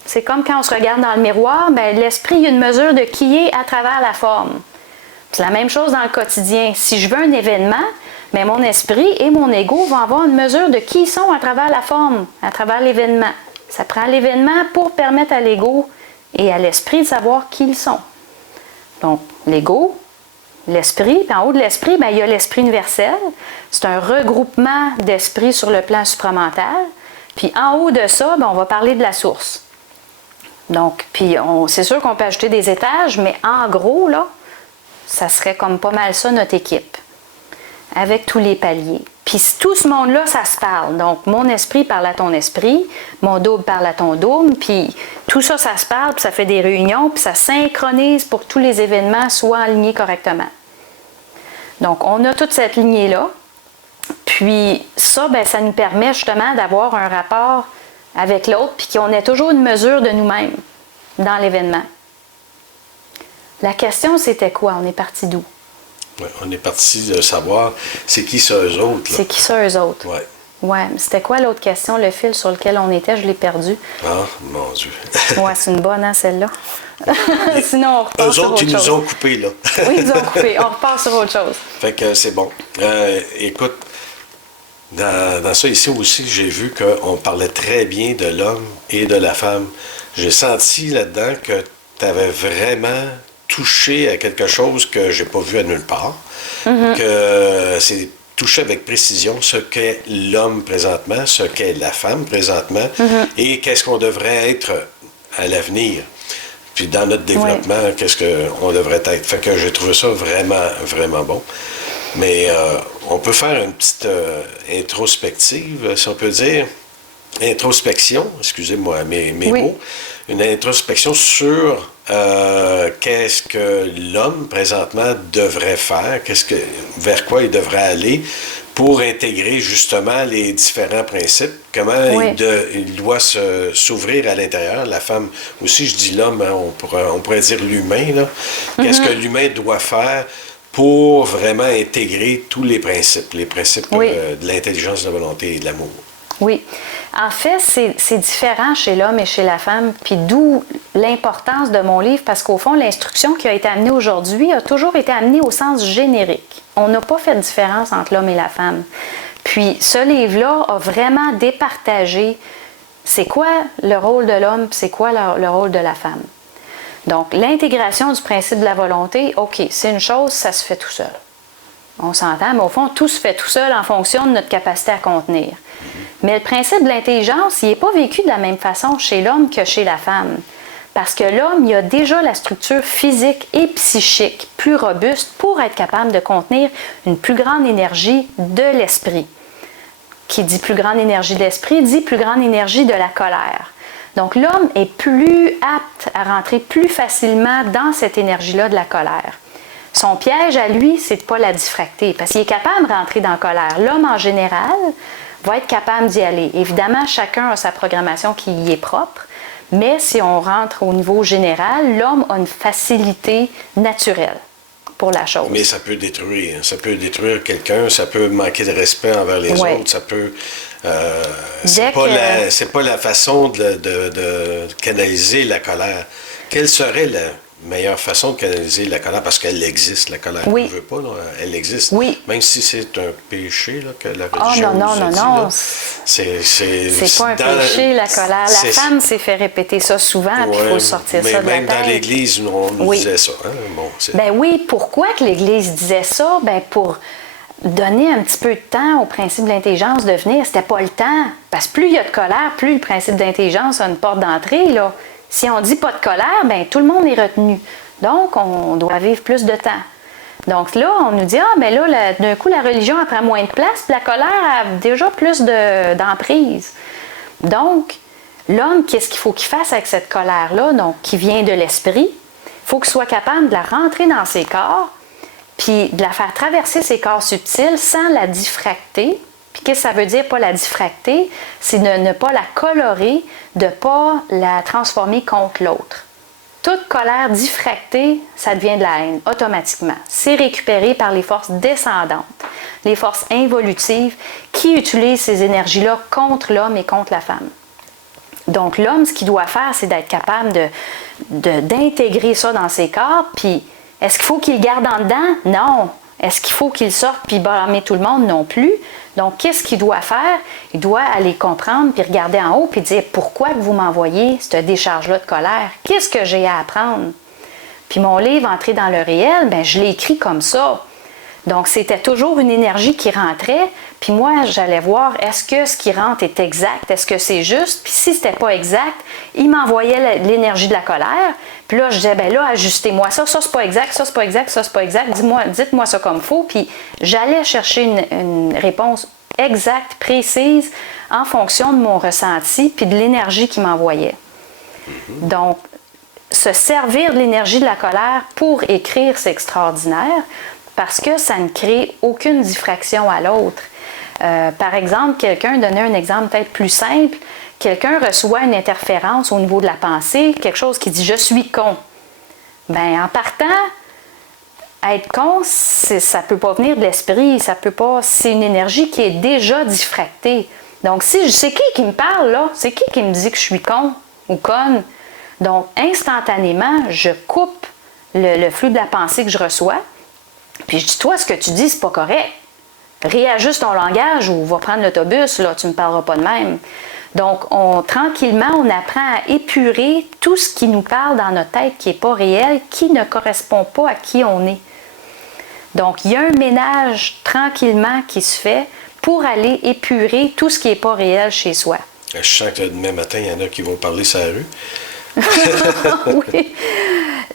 C'est comme quand on se regarde dans le miroir, bien, l'esprit, il y a une mesure de qui est à travers la forme. C'est la même chose dans le quotidien. Si je veux un événement, bien, mon esprit et mon ego vont avoir une mesure de qui ils sont à travers la forme, à travers l'événement. Ça prend l'événement pour permettre à l'ego et à l'esprit de savoir qui ils sont. Donc, l'ego, l'esprit, puis en haut de l'esprit, bien, il y a l'esprit universel. C'est un regroupement d'esprits sur le plan supramental. Puis en haut de ça, bien, on va parler de la source. Donc, puis c'est sûr qu'on peut ajouter des étages, mais en gros, là, ça serait comme pas mal ça notre équipe, avec tous les paliers. Puis tout ce monde-là, ça se parle. Donc, mon esprit parle à ton esprit, mon double parle à ton double, puis tout ça, ça se parle, puis ça fait des réunions, puis ça synchronise pour que tous les événements soient alignés correctement. Donc, on a toute cette lignée-là. Puis ça, bien, ça nous permet justement d'avoir un rapport avec l'autre, puis qu'on ait toujours une mesure de nous-mêmes dans l'événement. La question, c'était quoi? On est parti d'où? Ouais, on est parti de savoir c'est qui ça eux autres. Là. C'est qui ça eux autres? Oui. Ouais, c'était quoi l'autre question, le fil sur lequel on était? Je l'ai perdu. Ah, mon Dieu. Ouais, c'est une bonne, hein, celle-là? Sinon, on repart Eux sur autres, autre ils chose. nous ont coupés, là. Oui, ils nous ont coupé. On repart sur autre chose. Fait que c'est bon. Écoute, dans ça ici aussi, j'ai vu qu'on parlait très bien de l'homme et de la femme. J'ai senti là-dedans que tu avais vraiment touché à quelque chose que j'ai pas vu à nulle part. Que c'est touché avec précision ce qu'est l'homme présentement, ce qu'est la femme présentement et qu'est-ce qu'on devrait être à l'avenir. Puis dans notre développement, qu'est-ce qu'on devrait être. Fait que j'ai trouvé ça vraiment, vraiment bon. Mais on peut faire une petite introspective, si on peut dire. Introspection, excusez-moi mes mots. Une introspection sur qu'est-ce que l'homme présentement devrait faire, vers quoi il devrait aller pour intégrer justement les différents principes, comment il doit s'ouvrir à l'intérieur. La femme aussi, je dis l'homme, hein, on pourrait dire l'humain, là. Qu'est-ce que l'humain doit faire pour vraiment intégrer tous les principes de l'intelligence, de la volonté et de l'amour. Oui. En fait, c'est différent chez l'homme et chez la femme, puis d'où l'importance de mon livre, parce qu'au fond, l'instruction qui a été amenée aujourd'hui a toujours été amenée au sens générique. On n'a pas fait de différence entre l'homme et la femme. Puis ce livre-là a vraiment départagé c'est quoi le rôle de l'homme, c'est quoi le rôle de la femme. Donc, l'intégration du principe de la volonté, OK, c'est une chose, ça se fait tout seul. On s'entend, mais au fond, tout se fait tout seul en fonction de notre capacité à contenir. Mais le principe de l'intelligence, il n'est pas vécu de la même façon chez l'homme que chez la femme. Parce que l'homme, il a déjà la structure physique et psychique plus robuste pour être capable de contenir une plus grande énergie de l'esprit. Qui dit plus grande énergie de l'esprit, dit plus grande énergie de la colère. Donc, l'homme est plus apte à rentrer plus facilement dans cette énergie-là de la colère. Son piège à lui, c'est de ne pas la diffracter, parce qu'il est capable de rentrer dans la colère. L'homme, en général, va être capable d'y aller. Évidemment, chacun a sa programmation qui y est propre, mais si on rentre au niveau général, l'homme a une facilité naturelle pour la chose. Mais ça peut détruire quelqu'un, ça peut manquer de respect envers les autres, ça peut... c'est pas la façon de canaliser la colère. Quelle serait la meilleure façon de canaliser la colère? Parce qu'elle existe, la colère. Oui. On ne veut pas, là, elle existe. Oui. Même si c'est un péché là, que la religion non. C'est pas un péché, la colère. La femme s'est fait répéter ça souvent, puis il faut sortir ça de la tête. Même dans l'Église, on nous disait ça. Hein? Bon, oui, pourquoi que l'Église disait ça? Pour donner un petit peu de temps au principe de l'intelligence de venir. C'était pas le temps. Parce que plus il y a de colère, plus le principe d'intelligence a une porte d'entrée, là. Si on dit pas de colère, tout le monde est retenu. Donc, on doit vivre plus de temps. Donc là, on nous dit, d'un coup, la religion elle prend moins de place, puis la colère a déjà plus d'emprise. Donc, l'homme, qu'est-ce qu'il faut qu'il fasse avec cette colère-là, donc qui vient de l'esprit? Il faut qu'il soit capable de la rentrer dans ses corps, puis de la faire traverser ses corps subtils sans la diffracter. Puis qu'est-ce que ça veut dire, pas la diffracter? C'est de ne pas la colorer, de ne pas la transformer contre l'autre. Toute colère diffractée, ça devient de la haine, automatiquement. C'est récupéré par les forces descendantes, les forces involutives qui utilisent ces énergies-là contre l'homme et contre la femme. Donc l'homme, ce qu'il doit faire, c'est d'être capable d'intégrer ça dans ses corps, puis est-ce qu'il faut qu'il le garde en dedans? Non. Est-ce qu'il faut qu'il sorte puis blâmer tout le monde? Non plus. Donc, qu'est-ce qu'il doit faire? Il doit aller comprendre puis regarder en haut puis dire pourquoi que vous m'envoyez cette décharge-là de colère? Qu'est-ce que j'ai à apprendre? Puis mon livre, Entrer dans le réel, je l'ai écrit comme ça. Donc, c'était toujours une énergie qui rentrait. Puis moi, j'allais voir, est-ce que ce qui rentre est exact? Est-ce que c'est juste? Puis si c'était pas exact, il m'envoyait l'énergie de la colère. Puis là, je disais, ajustez-moi ça. Ça, c'est pas exact. Ça, c'est pas exact. Ça, c'est pas exact. Dites-moi ça comme faut. Puis j'allais chercher une réponse exacte, précise, en fonction de mon ressenti puis de l'énergie qu'il m'envoyait. Donc, se servir de l'énergie de la colère pour écrire, c'est extraordinaire parce que ça ne crée aucune diffraction à l'autre. Par exemple, donnait un exemple peut-être plus simple, quelqu'un reçoit une interférence au niveau de la pensée, quelque chose qui dit « je suis con ». En partant, être con, ça ne peut pas venir de l'esprit, c'est une énergie qui est déjà diffractée. Donc, c'est qui me parle là? C'est qui me dit que je suis con ou conne? Donc, instantanément, je coupe le flux de la pensée que je reçois, puis je dis, toi, ce que tu dis, c'est pas correct. Réajuste ton langage ou va prendre l'autobus, là, tu ne me parleras pas de même. Donc, tranquillement, on apprend à épurer tout ce qui nous parle dans notre tête qui n'est pas réel, qui ne correspond pas à qui on est. Donc, il y a un ménage tranquillement qui se fait pour aller épurer tout ce qui n'est pas réel chez soi. Je sens que demain matin, il y en a qui vont parler sur la rue. Oui.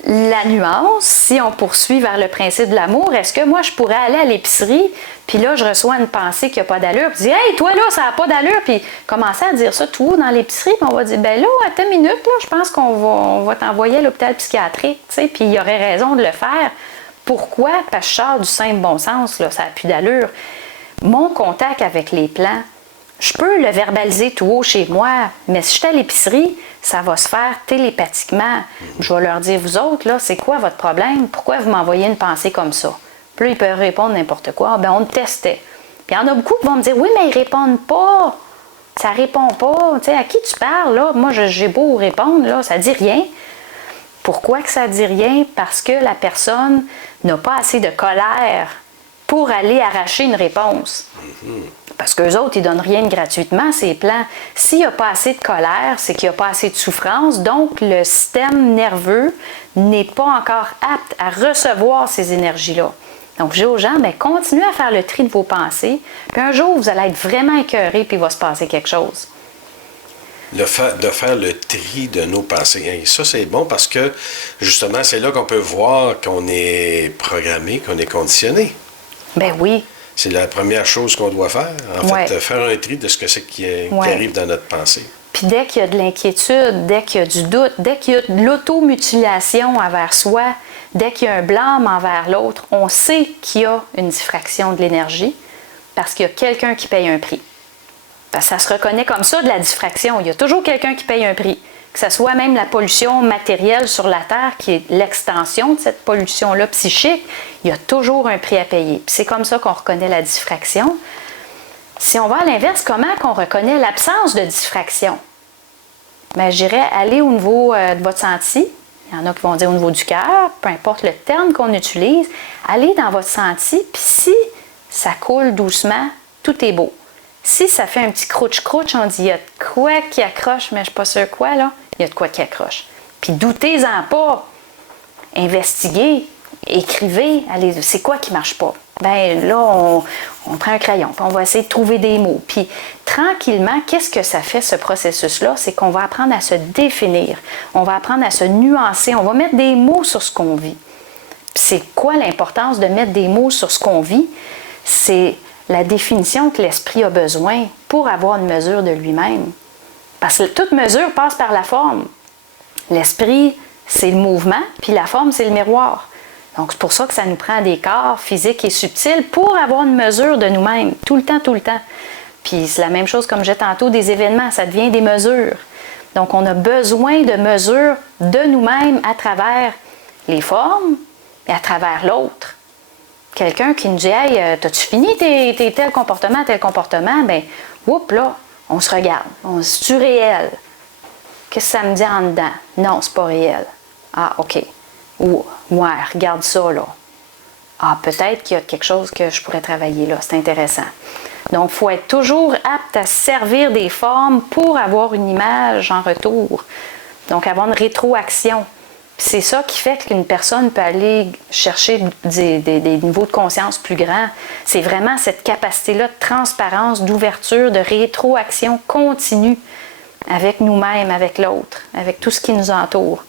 La nuance, si on poursuit vers le principe de l'amour, est-ce que moi, je pourrais aller à l'épicerie, puis là, je reçois une pensée qui n'a pas d'allure, puis je dis « Hey, toi, là, ça n'a pas d'allure », puis commencer à dire ça tout haut dans l'épicerie, puis on va dire « Ben là, attends une minute, là, je pense qu'on va t'envoyer à l'hôpital psychiatrique, tu sais, puis il y aurait raison de le faire. » Pourquoi? Parce que je sors du simple bon sens, là, ça n'a plus d'allure. Mon contact avec les plants, je peux le verbaliser tout haut chez moi, mais si je suis à l'épicerie, ça va se faire télépathiquement. Je vais leur dire, vous autres, là, c'est quoi votre problème? Pourquoi vous m'envoyez une pensée comme ça? Puis là, ils peuvent répondre n'importe quoi. Ben, on le testait. Puis il y en a beaucoup qui vont me dire, oui, mais ils répondent pas. Ça répond pas. Tu sais, à qui tu parles, là? Moi, j'ai beau répondre, là, ça dit rien. Pourquoi que ça dit rien? Parce que la personne n'a pas assez de colère pour aller arracher une réponse. Parce qu'eux autres, ils ne donnent rien gratuitement, ces plans. S'il n'y a pas assez de colère, c'est qu'il n'y a pas assez de souffrance. Donc, le système nerveux n'est pas encore apte à recevoir ces énergies-là. Donc, je dis aux gens, bien, continuez à faire le tri de vos pensées. Puis un jour, vous allez être vraiment écœurés, puis il va se passer quelque chose. De faire le tri de nos pensées. Et ça, c'est bon parce que, justement, c'est là qu'on peut voir qu'on est programmé, qu'on est conditionné. Ben oui. C'est la première chose qu'on doit faire. En fait, faire un tri de ce que c'est qui arrive dans notre pensée. Puis dès qu'il y a de l'inquiétude, dès qu'il y a du doute, dès qu'il y a de l'automutilation envers soi, dès qu'il y a un blâme envers l'autre, on sait qu'il y a une diffraction de l'énergie parce qu'il y a quelqu'un qui paye un prix. Parce que ça se reconnaît comme ça, de la diffraction. Il y a toujours quelqu'un qui paye un prix. Que ce soit même la pollution matérielle sur la Terre, qui est l'extension de cette pollution-là psychique, il y a toujours un prix à payer. Puis c'est comme ça qu'on reconnaît la diffraction. Si on va à l'inverse, comment qu'on reconnaît l'absence de diffraction? Bien, je dirais aller au niveau de votre senti. Il y en a qui vont dire au niveau du cœur, peu importe le terme qu'on utilise. Allez dans votre senti, puis si ça coule doucement, tout est beau. Si ça fait un petit crouch-crouch, on dit il y a de quoi qui accroche, mais je ne suis pas sûre quoi, là. Il y a de quoi qui accroche. Puis doutez-en pas. Investiguez, écrivez, allez, c'est quoi qui ne marche pas? Bien là, on prend un crayon, puis on va essayer de trouver des mots. Puis tranquillement, qu'est-ce que ça fait, ce processus-là? C'est qu'on va apprendre à se définir, on va apprendre à se nuancer, on va mettre des mots sur ce qu'on vit. Puis c'est quoi l'importance de mettre des mots sur ce qu'on vit? C'est la définition que l'esprit a besoin pour avoir une mesure de lui-même. Parce que toute mesure passe par la forme. L'esprit, c'est le mouvement, puis la forme, c'est le miroir. Donc, c'est pour ça que ça nous prend des corps physiques et subtils pour avoir une mesure de nous-mêmes, tout le temps, tout le temps. Puis c'est la même chose, comme j'ai tantôt, des événements, ça devient des mesures. Donc, on a besoin de mesures de nous-mêmes à travers les formes et à travers l'autre. Quelqu'un qui nous dit « Hey, t'as-tu fini tes tel comportement, tel comportement? » Bien, oups, là, on se regarde. C'est-tu réel? Qu'est-ce que ça me dit en dedans? Non, c'est pas réel. Ah, OK. Ou, ouais, regarde ça, là. Ah, peut-être qu'il y a quelque chose que je pourrais travailler là. C'est intéressant. Donc, il faut être toujours apte à se servir des formes pour avoir une image en retour. Donc, avoir une rétroaction. C'est ça qui fait qu'une personne peut aller chercher des niveaux de conscience plus grands. C'est vraiment cette capacité-là de transparence, d'ouverture, de rétroaction continue avec nous-mêmes, avec l'autre, avec tout ce qui nous entoure.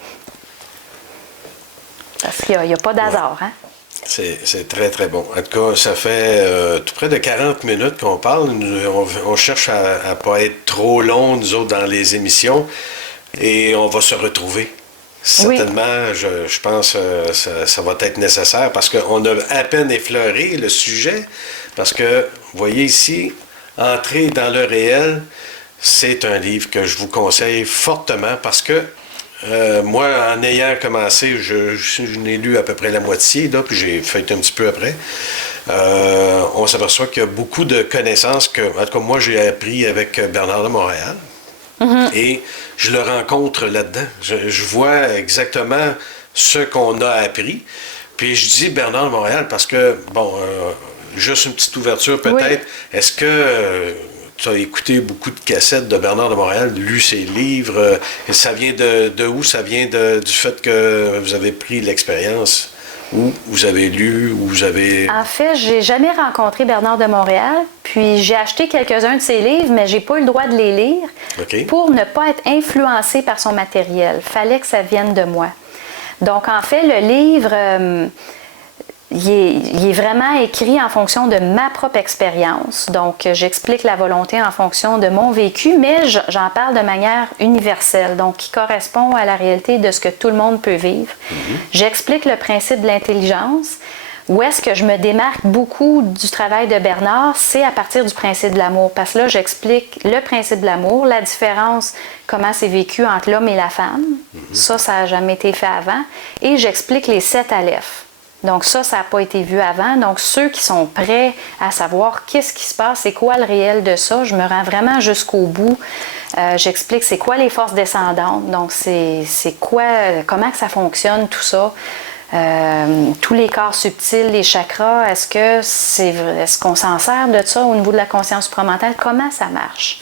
Parce qu'il n'y a pas d'hasard, hein? C'est très, très bon. En tout cas, ça fait tout près de 40 minutes qu'on parle. On cherche à ne pas être trop long, nous autres, dans les émissions. Et on va se retrouver. Certainement, oui. Je pense que ça va être nécessaire parce qu'on a à peine effleuré le sujet. Parce que, vous voyez ici, Entrer dans le réel, c'est un livre que je vous conseille fortement parce que moi, en ayant commencé, je n'ai lu à peu près la moitié, là, puis j'ai feuilleté un petit peu après. On s'aperçoit qu'il y a beaucoup de connaissances que, en tout cas, moi, j'ai appris avec Bernard de Montréal. Et je le rencontre là-dedans. Je vois exactement ce qu'on a appris. Puis je dis Bernard de Montréal parce que, bon, juste une petite ouverture peut-être. Oui. Est-ce que tu as écouté beaucoup de cassettes de Bernard de Montréal, lu ses livres? Et ça vient de où? Ça vient du fait que vous avez pris l'expérience? Ou vous avez lu, ou vous avez... En fait, j'ai jamais rencontré Bernard de Montréal, puis j'ai acheté quelques-uns de ses livres, mais j'ai pas eu le droit de les lire pour ne pas être influencée par son matériel. Fallait que ça vienne de moi. Donc, en fait, le livre, il est vraiment écrit en fonction de ma propre expérience. Donc, j'explique la volonté en fonction de mon vécu, mais j'en parle de manière universelle, donc qui correspond à la réalité de ce que tout le monde peut vivre. J'explique le principe de l'intelligence. Où est-ce que je me démarque beaucoup du travail de Bernard, c'est à partir du principe de l'amour. Parce que là, j'explique le principe de l'amour, la différence, comment c'est vécu entre l'homme et la femme. Ça n'a jamais été fait avant. Et j'explique les 7 alephes. Donc ça n'a pas été vu avant. Donc ceux qui sont prêts à savoir qu'est-ce qui se passe, c'est quoi le réel de ça, je me rends vraiment jusqu'au bout. J'explique c'est quoi les forces descendantes, donc c'est quoi, comment que ça fonctionne, tout ça. Tous les corps subtils, les chakras, est-ce qu'on s'en sert de ça au niveau de la conscience supramentale? Comment ça marche?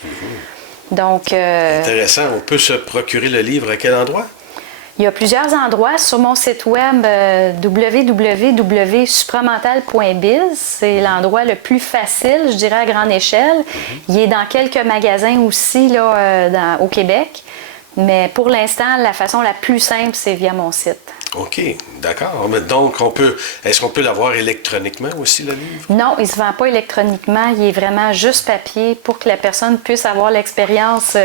Donc, intéressant. On peut se procurer le livre à quel endroit? Il y a plusieurs endroits sur mon site web www.supramental.biz. C'est l'endroit le plus facile, je dirais, à grande échelle. Il est dans quelques magasins aussi là, au Québec. Mais pour l'instant, la façon la plus simple, c'est via mon site. OK, d'accord. Donc, est-ce qu'on peut l'avoir électroniquement aussi, le livre? Non, il ne se vend pas électroniquement. Il est vraiment juste papier pour que la personne puisse avoir l'expérience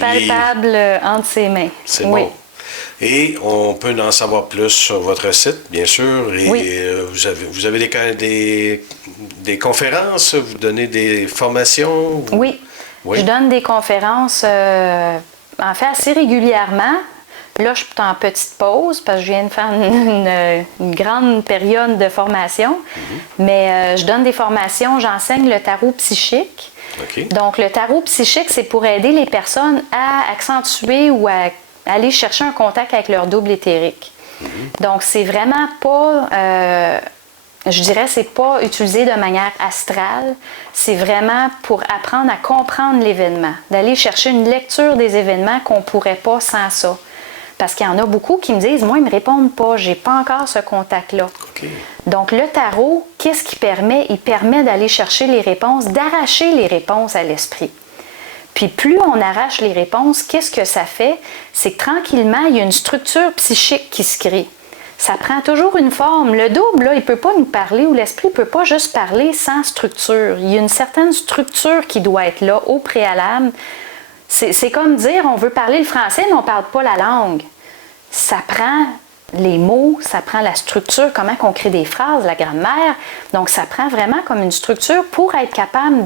palpable entre ses mains. C'est bon. Et on peut en savoir plus sur votre site, bien sûr. Et vous avez des conférences, vous donnez des formations? Oui. Je donne des conférences, en fait, assez régulièrement. Là, je suis en petite pause parce que je viens de faire une grande période de formation. Mais je donne des formations, j'enseigne le tarot psychique. Donc, le tarot psychique, c'est pour aider les personnes à accentuer ou à aller chercher un contact avec leur double éthérique. Donc, c'est vraiment pas, je dirais, c'est pas utilisé de manière astrale. C'est vraiment pour apprendre à comprendre l'événement, d'aller chercher une lecture des événements qu'on pourrait pas sans ça. Parce qu'il y en a beaucoup qui me disent, moi, ils ne me répondent pas, j'ai pas encore ce contact-là. Donc, le tarot, qu'est-ce qu'il permet? Il permet d'aller chercher les réponses, d'arracher les réponses à l'esprit. Puis plus on arrache les réponses, qu'est-ce que ça fait? C'est que tranquillement, il y a une structure psychique qui se crée. Ça prend toujours une forme. Le double, là, il ne peut pas nous parler, ou l'esprit ne peut pas juste parler sans structure. Il y a une certaine structure qui doit être là, au préalable. C'est comme dire, on veut parler le français, mais on ne parle pas la langue. Ça prend les mots, ça prend la structure, comment on crée des phrases, la grammaire. Donc, ça prend vraiment comme une structure pour être capable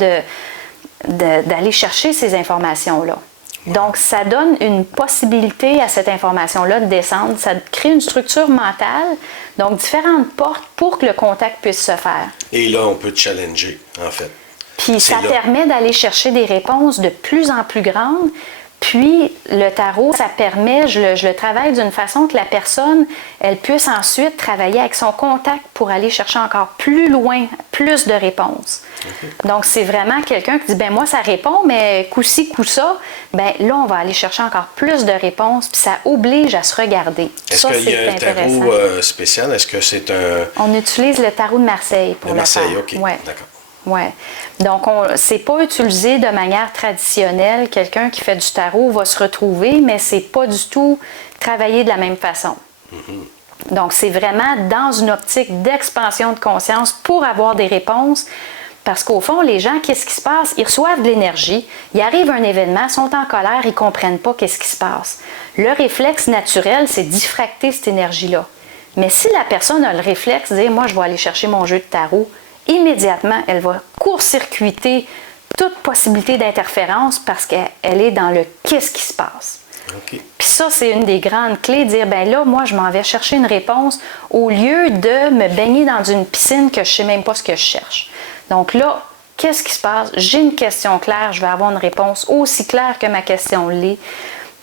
d'aller chercher ces informations-là. Donc, ça donne une possibilité à cette information-là de descendre. Ça crée une structure mentale, donc différentes portes pour que le contact puisse se faire. Et là, on peut challenger, en fait. Puis, ça permet d'aller chercher des réponses de plus en plus grandes. Puis, le tarot, ça permet, je le travaille d'une façon que la personne, elle puisse ensuite travailler avec son contact pour aller chercher encore plus loin, plus de réponses. Donc, c'est vraiment quelqu'un qui dit, ben moi, ça répond, mais coup-ci, coup-ça, ben là, on va aller chercher encore plus de réponses, puis ça oblige à se regarder. Est-ce qu'il y a un tarot spécial? Est-ce que c'est un... On utilise le tarot de Marseille pour le faire. De Marseille, OK. Ouais. D'accord. Oui. Donc, c'est pas utilisé de manière traditionnelle. Quelqu'un qui fait du tarot va se retrouver, mais c'est pas du tout travaillé de la même façon. Donc, c'est vraiment dans une optique d'expansion de conscience pour avoir des réponses. Parce qu'au fond, les gens, qu'est-ce qui se passe? Ils reçoivent de l'énergie, il arrive un événement, sont en colère, ils ne comprennent pas qu'est-ce qui se passe. Le réflexe naturel, c'est diffracter cette énergie-là. Mais si la personne a le réflexe de dire « moi, je vais aller chercher mon jeu de tarot », immédiatement, elle va court-circuiter toute possibilité d'interférence parce qu'elle est dans le « qu'est-ce qui se passe ». Puis ça, c'est une des grandes clés, de dire, ben là, moi, je m'en vais chercher une réponse au lieu de me baigner dans une piscine que je ne sais même pas ce que je cherche. Donc là, Qu'est-ce qui se passe? J'ai une question claire, je vais avoir une réponse aussi claire que ma question l'est.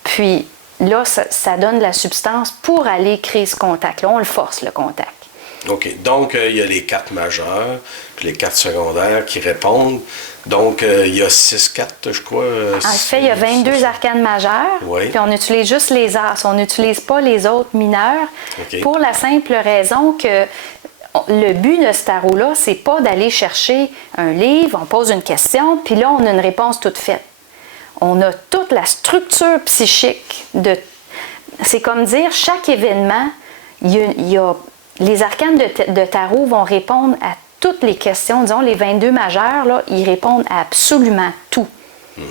Puis là, ça donne de la substance pour aller créer ce contact-là. On le force, le contact. OK. Donc, il y a les cartes majeures, puis les cartes secondaires qui répondent. Donc, il y a 6 cartes, je crois. En fait, il y a 22 arcanes majeures, oui. Puis on utilise juste les as. On n'utilise pas les autres mineurs, OK. Pour la simple raison que le but de ce tarot-là, c'est pas d'aller chercher un livre, on pose une question, puis là, on a une réponse toute faite. On a toute la structure psychique de... C'est comme dire, chaque événement, il y a les arcanes de tarot vont répondre à toutes les questions. Disons, les 22 majeurs, là, ils répondent à absolument tout. Il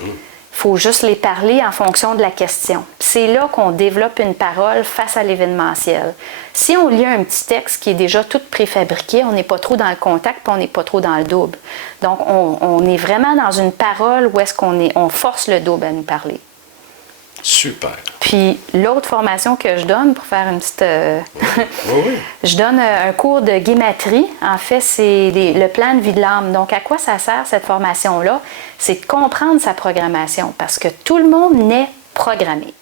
faut juste les parler en fonction de la question. C'est là qu'on développe une parole face à l'événementiel. Si on lit un petit texte qui est déjà tout préfabriqué, on n'est pas trop dans le contact, puis on n'est pas trop dans le double. Donc, on est vraiment dans une parole où est-ce on force le double à nous parler. Super. Puis l'autre formation que je donne pour faire une petite... Oui. Je donne un cours de guématrie. En fait, c'est le plan de vie de l'âme. Donc, à quoi ça sert cette formation-là? C'est de comprendre sa programmation parce que tout le monde naît programmé.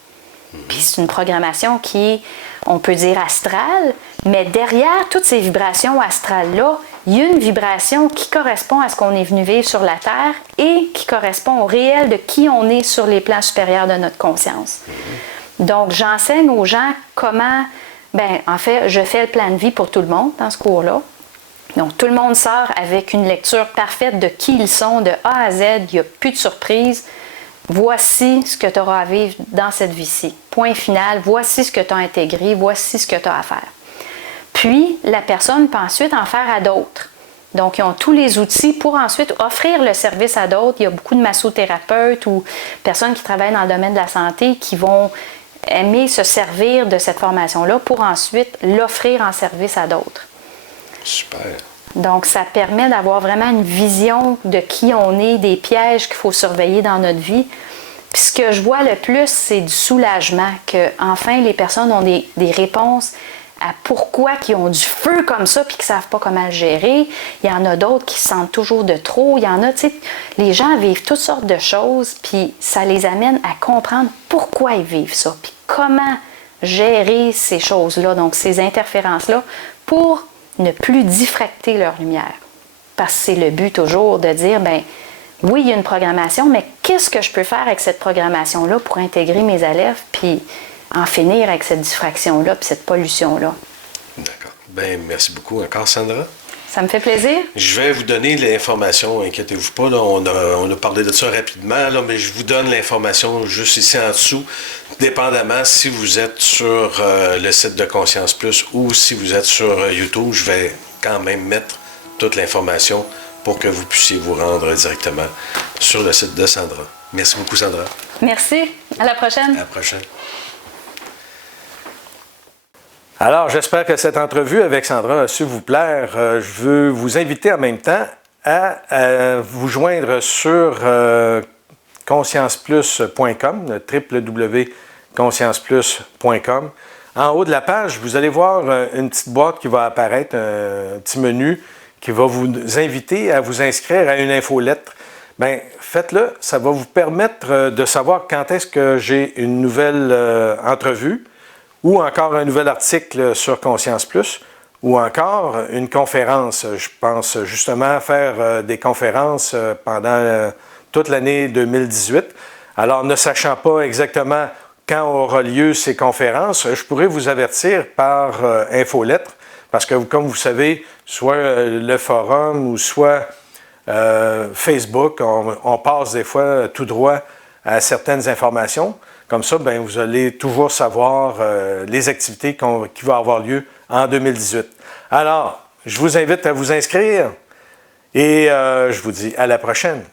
Puis c'est une programmation qui est, on peut dire, astrale, mais derrière toutes ces vibrations astrales-là, il y a une vibration qui correspond à ce qu'on est venu vivre sur la Terre et qui correspond au réel de qui on est sur les plans supérieurs de notre conscience. Donc, j'enseigne aux gens comment... en fait, je fais le plan de vie pour tout le monde dans ce cours-là. Donc, tout le monde sort avec une lecture parfaite de qui ils sont, de A à Z. Il n'y a plus de surprise. Voici ce que tu auras à vivre dans cette vie-ci. Point final. Voici ce que tu as intégré. Voici ce que tu as à faire. Puis, la personne peut ensuite en faire à d'autres. Donc, ils ont tous les outils pour ensuite offrir le service à d'autres. Il y a beaucoup de massothérapeutes ou personnes qui travaillent dans le domaine de la santé qui vont aimer se servir de cette formation-là pour ensuite l'offrir en service à d'autres. Super. Donc, ça permet d'avoir vraiment une vision de qui on est, des pièges qu'il faut surveiller dans notre vie. Puis ce que je vois le plus, c'est du soulagement, que enfin les personnes ont des réponses à pourquoi ils ont du feu comme ça puis qu'ils ne savent pas comment le gérer. Il y en a d'autres qui se sentent toujours de trop. Il y en a, tu sais, les gens vivent toutes sortes de choses puis ça les amène à comprendre pourquoi ils vivent ça puis comment gérer ces choses-là, donc ces interférences-là, pour ne plus diffracter leur lumière. Parce que c'est le but toujours de dire, oui, il y a une programmation, mais qu'est-ce que je peux faire avec cette programmation-là pour intégrer mes élèves puis en finir avec cette diffraction-là puis cette pollution-là. D'accord. Merci beaucoup encore, Sandra. Ça me fait plaisir. Je vais vous donner l'information, inquiétez-vous pas. Là, on a parlé de ça rapidement, là, mais je vous donne l'information juste ici en dessous, dépendamment si vous êtes sur le site de Conscience Plus ou si vous êtes sur YouTube. Je vais quand même mettre toute l'information pour que vous puissiez vous rendre directement sur le site de Sandra. Merci beaucoup, Sandra. Merci. À la prochaine. À la prochaine. Alors, j'espère que cette entrevue avec Sandra a su vous plaire. Je veux vous inviter en même temps à vous joindre sur conscienceplus.com, www.conscienceplus.com. En haut de la page, vous allez voir une petite boîte qui va apparaître, un petit menu qui va vous inviter à vous inscrire à une infolettre. Faites-le, ça va vous permettre de savoir quand est-ce que j'ai une nouvelle entrevue, ou encore un nouvel article sur Conscience Plus, ou encore une conférence. Je pense justement faire des conférences pendant toute l'année 2018. Alors, ne sachant pas exactement quand aura lieu ces conférences, je pourrais vous avertir par infolettre, parce que comme vous savez, soit le forum ou soit Facebook, on passe des fois tout droit à certaines informations. Comme ça, vous allez toujours savoir les activités qui vont avoir lieu en 2018. Alors, je vous invite à vous inscrire et je vous dis à la prochaine.